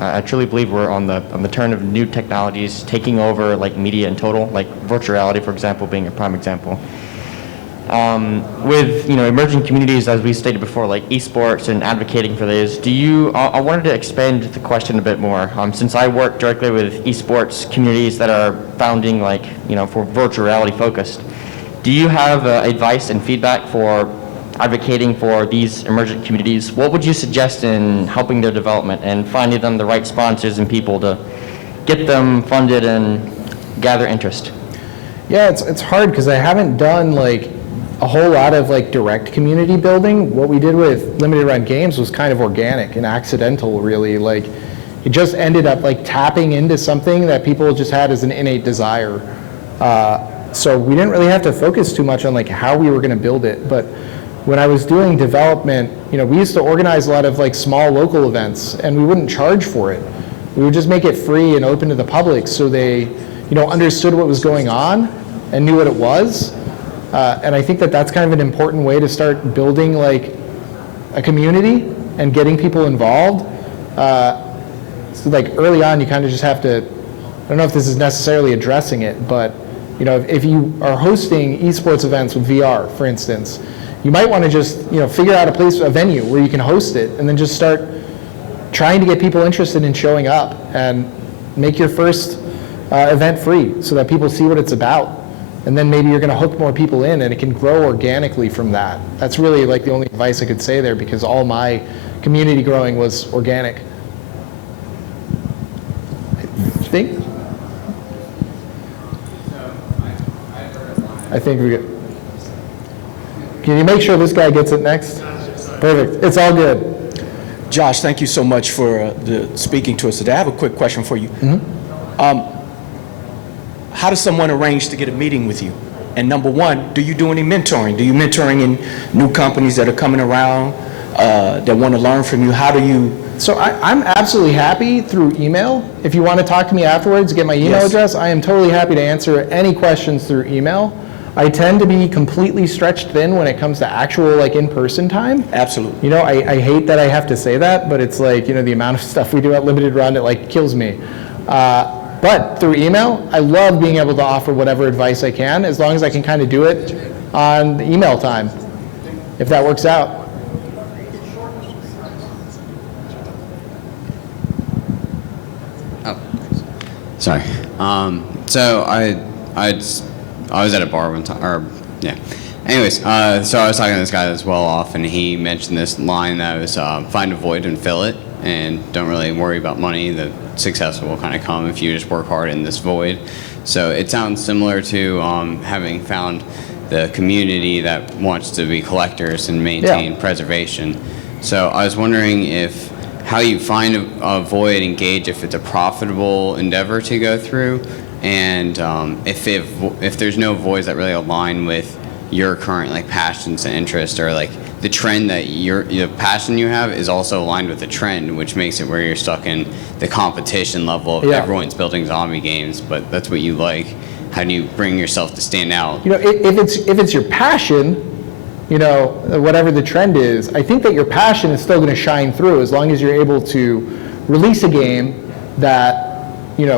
I truly believe we're on the turn of new technologies taking over like media in total, like virtual reality, for example, being a prime example. With emerging communities, as we stated before, like esports and advocating for those, I wanted to expand the question a bit more. Since I work directly with esports communities that are founding for virtual reality focused, do you have advice and feedback for advocating for these emergent communities? What would you suggest in helping their development and finding them the right sponsors and people to get them funded and gather interest? Yeah, it's hard because I haven't done a whole lot of direct community building. What we did with limited run games was kind of organic and accidental, really. It just ended up tapping into something that people just had as an innate desire. So we didn't really have to focus too much on how we were going to build it. But when I was doing development, we used to organize a lot of small local events, and we wouldn't charge for it. We would just make it free and open to the public, so they understood what was going on and knew what it was. And I think that that's kind of an important way to start building a community and getting people involved. So early on, you kind of just have to, I don't know if this is necessarily addressing it, but if you are hosting esports events with VR, for instance, you might want to just figure out a venue where you can host it, and then just start trying to get people interested in showing up and make your first event free so that people see what it's about. And then maybe you're going to hook more people in, and it can grow organically from that. That's really the only advice I could say there, because all my community growing was organic. I think we get. Can you make sure this guy gets it next? Perfect. It's all good. Josh, thank you so much for speaking to us today. I have a quick question for you. How does someone arrange to get a meeting with you? And number one, do you do any mentoring? Do you mentoring in new companies that are coming around that want to learn from you? How do you? So I'm absolutely happy through email. If you want to talk to me afterwards, get my email address. I am totally happy to answer any questions through email. I tend to be completely stretched thin when it comes to actual in-person time. Absolutely. I hate that I have to say that, but it's the amount of stuff we do at Limited Run, it kills me. But through email, I love being able to offer whatever advice I can, as long as I can kind of do it on the email time, if that works out. Oh, sorry. So I was at a bar one time, Anyways, so I was talking to this guy that's well off, and he mentioned this line that was find a void and fill it, and don't really worry about money. The success will kind of come if you just work hard in this void. So it sounds similar to having found the community that wants to be collectors and maintain preservation. So I was wondering how you find a void and gauge if it's a profitable endeavor to go through, and if there's no voids that really align with your current passions and interests, or the trend that the passion you have is also aligned with the trend, which makes it where you're stuck in the competition level of everyone's building zombie games, but that's what you like. How do you bring yourself to stand out? If it's your passion, whatever the trend is, I think that your passion is still going to shine through as long as you're able to release a game that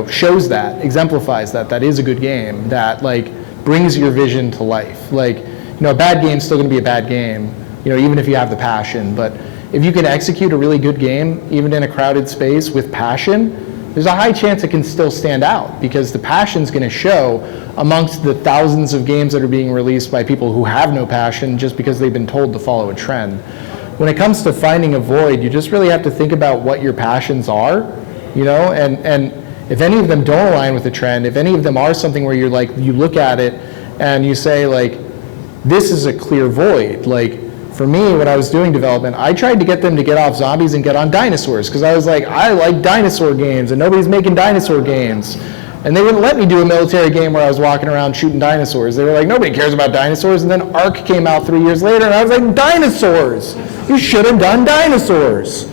shows that, exemplifies that, that is a good game, that like brings your vision to life. Like, a bad game's still gonna be a bad game, even if you have the passion, but if you can execute a really good game, even in a crowded space with passion, there's a high chance it can still stand out because the passion's gonna show amongst the thousands of games that are being released by people who have no passion just because they've been told to follow a trend. When it comes to finding a void, you just really have to think about what your passions are, and if any of them don't align with the trend, if any of them are something where you're like, you look at it and you say like, this is a clear void. Like for me, when I was doing development, I tried to get them to get off zombies and get on dinosaurs because I was like, I like dinosaur games and nobody's making dinosaur games. And they wouldn't let me do a military game where I was walking around shooting dinosaurs. They were like, nobody cares about dinosaurs. And then Ark came out 3 years later and I was like, dinosaurs! You should have done dinosaurs.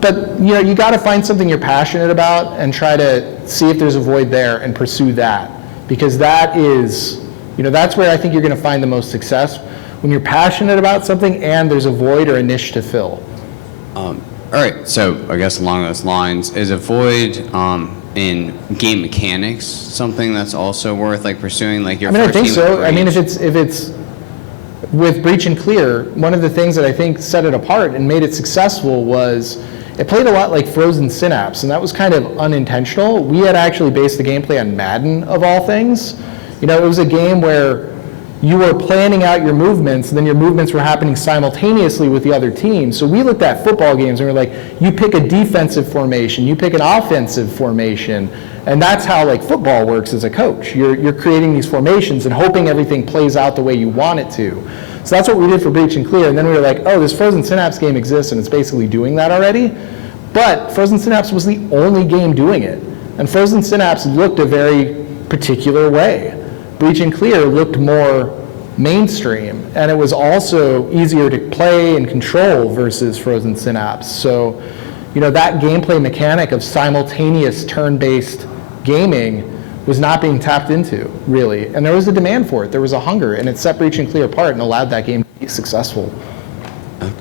But you got to find something you're passionate about and try to see if there's a void there and pursue that. Because that is, that's where I think you're going to find the most success, when you're passionate about something and there's a void or a niche to fill. All right, so I guess along those lines, is a void in game mechanics something that's also worth like pursuing, like your I first think game so. with I mean, Breach? if it's with Breach and Clear, one of the things that I think set it apart and made it successful was it played a lot like Frozen Synapse, and that was kind of unintentional. We had actually based the gameplay on Madden, of all things. It was a game where you were planning out your movements, and then your movements were happening simultaneously with the other team. So we looked at football games and we were like, you pick a defensive formation, you pick an offensive formation, and that's how like football works as a coach. You're creating these formations and hoping everything plays out the way you want it to. So that's what we did for Breach and Clear, and then we were like, oh, this Frozen Synapse game exists and it's basically doing that already. But Frozen Synapse was the only game doing it. And Frozen Synapse looked a very particular way. Breach and Clear looked more mainstream, and it was also easier to play and control versus Frozen Synapse. So, that gameplay mechanic of simultaneous turn-based gaming was not being tapped into, really. And there was a demand for it. There was a hunger, and it set Breach and Clear apart and allowed that game to be successful.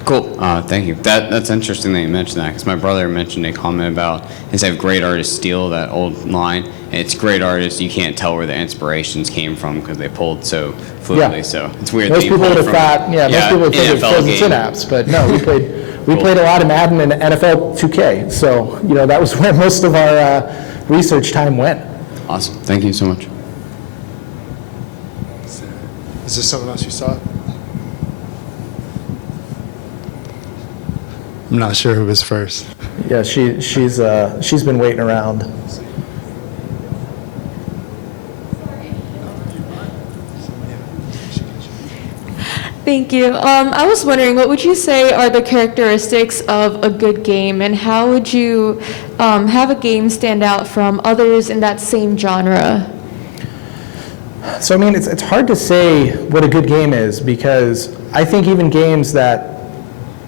Cool. Thank you. That's interesting that you mentioned that, because my brother mentioned a comment about instead of great artists steal, that old line, and it's great artists, you can't tell where the inspirations came from because they pulled so fluidly. Yeah. So it's weird. Most that you people would pulled have thought, most people would think it was NFL Frozen game. Synapse, but no, we played a lot of Madden and NFL 2K. So, that was where most of our research time went. Awesome. Thank you so much. Is there someone else you saw? I'm not sure who was first. Yeah, she's been waiting around. Thank you. I was wondering, what would you say are the characteristics of a good game, and how would you have a game stand out from others in that same genre? So, I mean, it's hard to say what a good game is, because I think even games that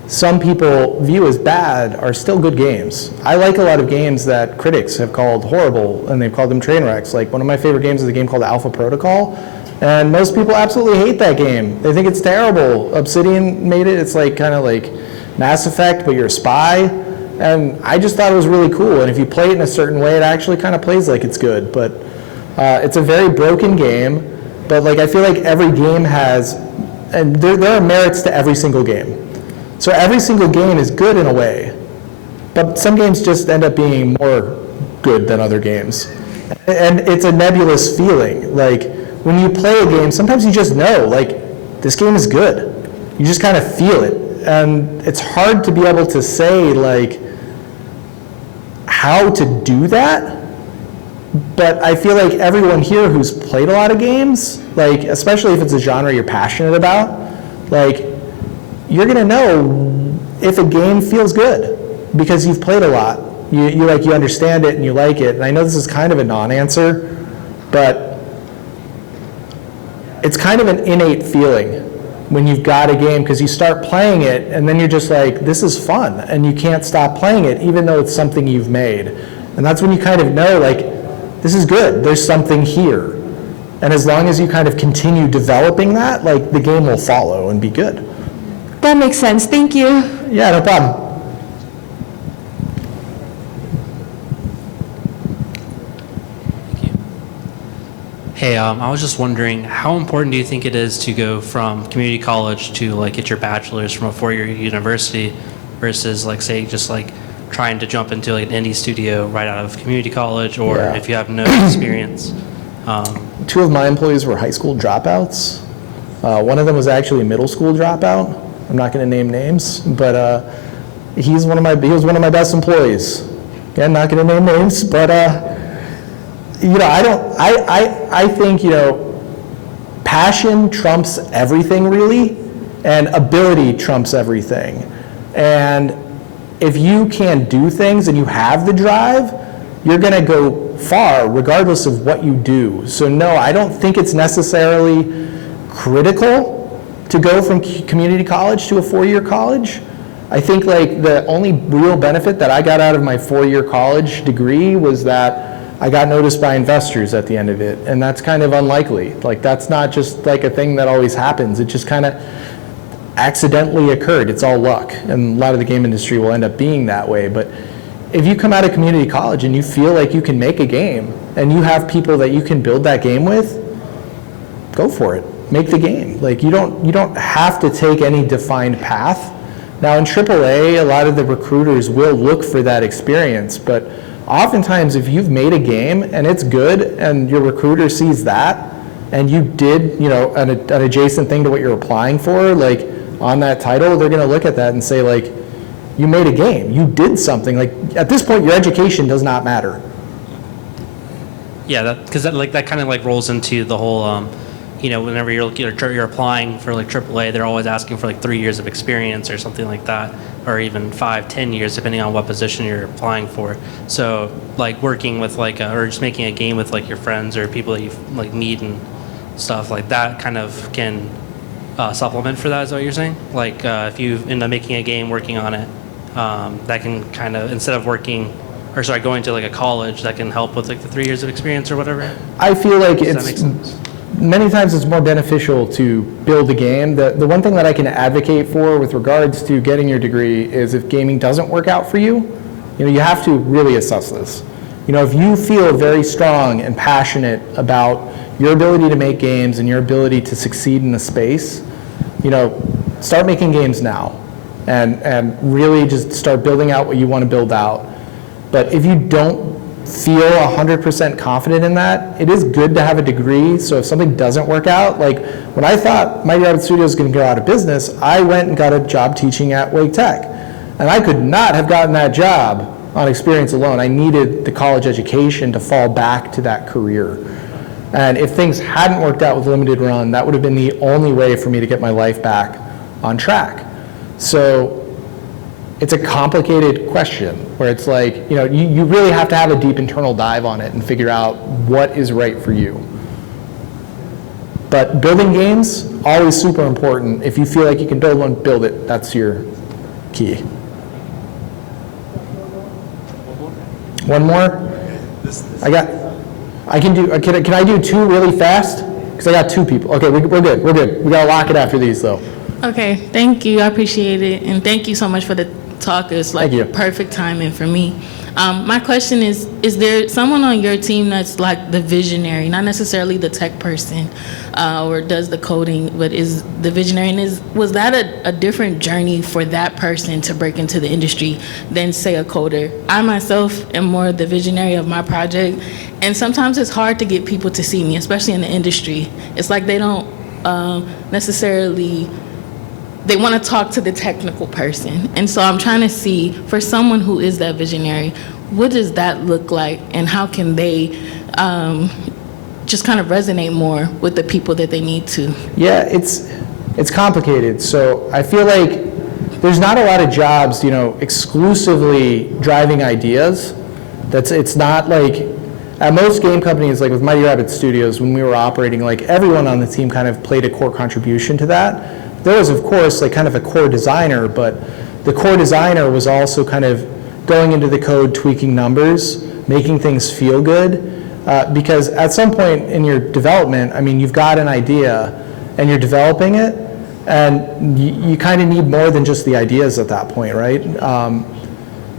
some people view as bad are still good games. I like a lot of games that critics have called horrible, and they've called them train wrecks. Like, one of my favorite games is a game called Alpha Protocol, and most people absolutely hate that game. They think it's terrible. Obsidian made it. It's like kind of like Mass Effect, but you're a spy. And I just thought it was really cool. And if you play it in a certain way, it actually kind of plays like it's good. But it's a very broken game. But like, I feel like every game has, and there are merits to every single game. So every single game is good in a way, but some games just end up being more good than other games. And it's a nebulous feeling. Like, when you play a game, sometimes you just know, like, this game is good. You just kind of feel it. And it's hard to be able to say, like, how to do that. But I feel like everyone here who's played a lot of games, like, especially if it's a genre you're passionate about, like, you're gonna know if a game feels good because you've played a lot. You understand it and you like it. And I know this is kind of a non-answer, but it's kind of an innate feeling when you've got a game, because you start playing it and then you're just like, this is fun, and you can't stop playing it even though it's something you've made. And that's when you kind of know, like, this is good, there's something here. And as long as you kind of continue developing that, like, the game will follow and be good. That makes sense. Thank you. Yeah, no problem. Hey, I was just wondering, how important do you think it is to go from community college to like get your bachelor's from a 4-year university versus like say just like trying to jump into like an indie studio right out of community college, or Yeah. if you have no experience? 2 of my employees were high school dropouts. One of them was actually a middle school dropout. I'm not going to name names, but he was one of my best employees. Again, not going to name names, but I think, passion trumps everything really, and ability trumps everything. And if you can do things and you have the drive, you're going to go far regardless of what you do. So no, I don't think it's necessarily critical to go from community college to a 4-year college. I think like the only real benefit that I got out of my 4-year college degree was that I got noticed by investors at the end of it, and that's kind of unlikely. Like that's not just like a thing that always happens. It just kind of accidentally occurred. It's all luck, and a lot of the game industry will end up being that way. But if you come out of community college and you feel like you can make a game and you have people that you can build that game with, go for it. Make the game. Like you don't have to take any defined path. Now in AAA, a lot of the recruiters will look for that experience, but oftentimes if you've made a game and it's good and your recruiter sees that and you did, an adjacent thing to what you're applying for, like on that title, they're going to look at that and say like, you made a game, you did something. Like at this point, your education does not matter. Yeah, because that kind of like rolls into the whole, whenever you're applying for like AAA, they're always asking for like 3 years of experience or something like that, or even 5-10 years, depending on what position you're applying for. So like working with like, or just making a game with like your friends or people that you like meet and stuff like that kind of can supplement for that, is what you're saying? Like if you end up making a game, working on it, that can kind of, instead of going to like a college, that can help with like the 3 years of experience or whatever? I feel like Does that make sense? Many times it's more beneficial to build a game. The one thing that I can advocate for with regards to getting your degree is if gaming doesn't work out for you, you have to really assess this. If you feel very strong and passionate about your ability to make games and your ability to succeed in the space, start making games now and really just start building out what you want to build out. But if you don't feel 100% confident in that, it is good to have a degree. So if something doesn't work out, like when I thought Mighty Rabbit Studios was going to go out of business, I went and got a job teaching at Wake Tech. And I could not have gotten that job on experience alone. I needed the college education to fall back to that career. And if things hadn't worked out with Limited Run, that would have been the only way for me to get my life back on track. So it's a complicated question where it's like, you really have to have a deep internal dive on it and figure out what is right for you. But building games, always super important. If you feel like you can build one, build it. That's your key. One more? Can I do 2 really fast? Because I got 2 people. Okay, we're good. We got to lock it after these though. Okay, thank you. I appreciate it. And thank you so much for the talk. It's like perfect timing for me. My question is there someone on your team that's like the visionary, not necessarily the tech person or does the coding, but is the visionary? And was that a different journey for that person to break into the industry than, say, a coder? I myself am more the visionary of my project, and sometimes it's hard to get people to see me, especially in the industry. It's like they don't necessarily... They want to talk to the technical person. And so I'm trying to see, for someone who is that visionary, what does that look like and how can they just kind of resonate more with the people that they need to? Yeah, it's complicated. So I feel like there's not a lot of jobs, exclusively driving ideas. It's not like, at most game companies, like with Mighty Rabbit Studios, when we were operating, like everyone on the team kind of played a core contribution to that. There was, of course, like kind of a core designer, but the core designer was also kind of going into the code, tweaking numbers, making things feel good. Because at some point in your development, you've got an idea and you're developing it, and you kind of need more than just the ideas at that point, right?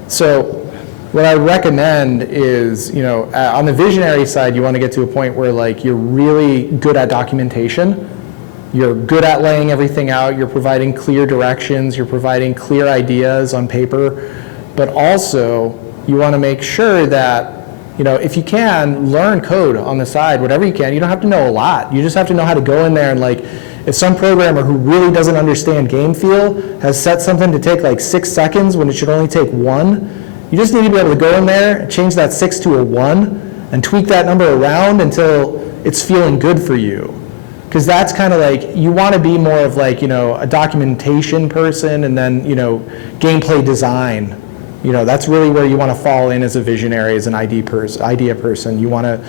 So what I recommend is, on the visionary side, you want to get to a point where like you're really good at documentation. You're good at laying everything out. You're providing clear directions. You're providing clear ideas on paper. But also, you want to make sure that, if you can, learn code on the side, whatever you can. You don't have to know a lot. You just have to know how to go in there and like, if some programmer who really doesn't understand game feel has set something to take like 6 seconds when it should only take 1, you just need to be able to go in there, change that 6 to a 1, and tweak that number around until it's feeling good for you. Because that's kind of like, you want to be more of like, a documentation person and then, gameplay design. That's really where you want to fall in as a visionary, as an idea person. You want to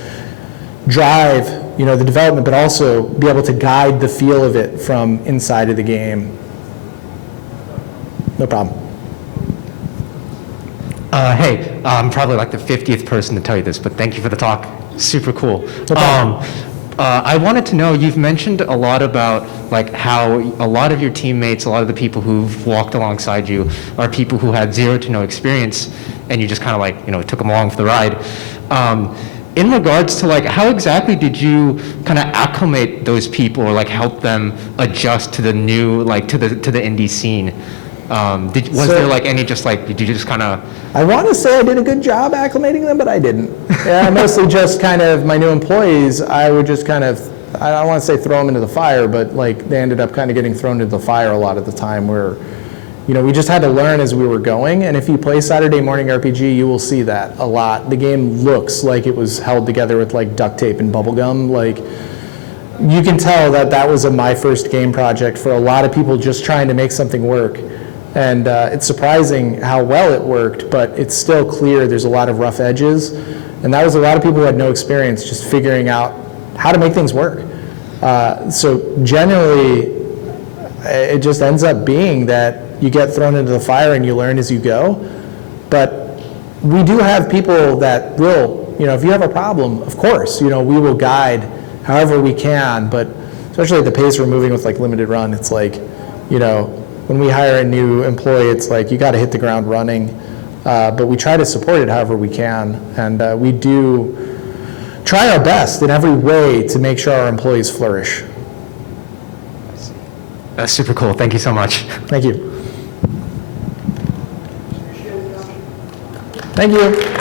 drive, the development, but also be able to guide the feel of it from inside of the game. No problem. Hey, I'm probably like the 50th person to tell you this, but thank you for the talk. Super cool. I wanted to know, you've mentioned a lot about like how a lot of your teammates, a lot of the people who've walked alongside you are people who had 0 to no experience, and you just kind of like, took them along for the ride. In regards to like, how exactly did you kind of acclimate those people or like help them adjust to the new, like to the indie scene? Was there like any just like, did you just kind of? I want to say I did a good job acclimating them, but I didn't. Yeah, mostly just kind of my new employees, I would just kind of, I don't want to say throw them into the fire, but like they ended up kind of getting thrown into the fire a lot of the time where, we just had to learn as we were going. And if you play Saturday Morning RPG, you will see that a lot. The game looks like it was held together with like duct tape and bubble gum. Like, you can tell that that was my first game project for a lot of people just trying to make something work. And it's surprising how well it worked, but it's still clear there's a lot of rough edges. And that was a lot of people who had no experience just figuring out how to make things work. So generally, it just ends up being that you get thrown into the fire and you learn as you go. But we do have people that will, if you have a problem, of course, we will guide however we can. But especially at the pace we're moving with like limited run, it's like, when we hire a new employee, it's like you got to hit the ground running. But we try to support it however we can. And we do try our best in every way to make sure our employees flourish. That's super cool. Thank you so much. Thank you. Thank you.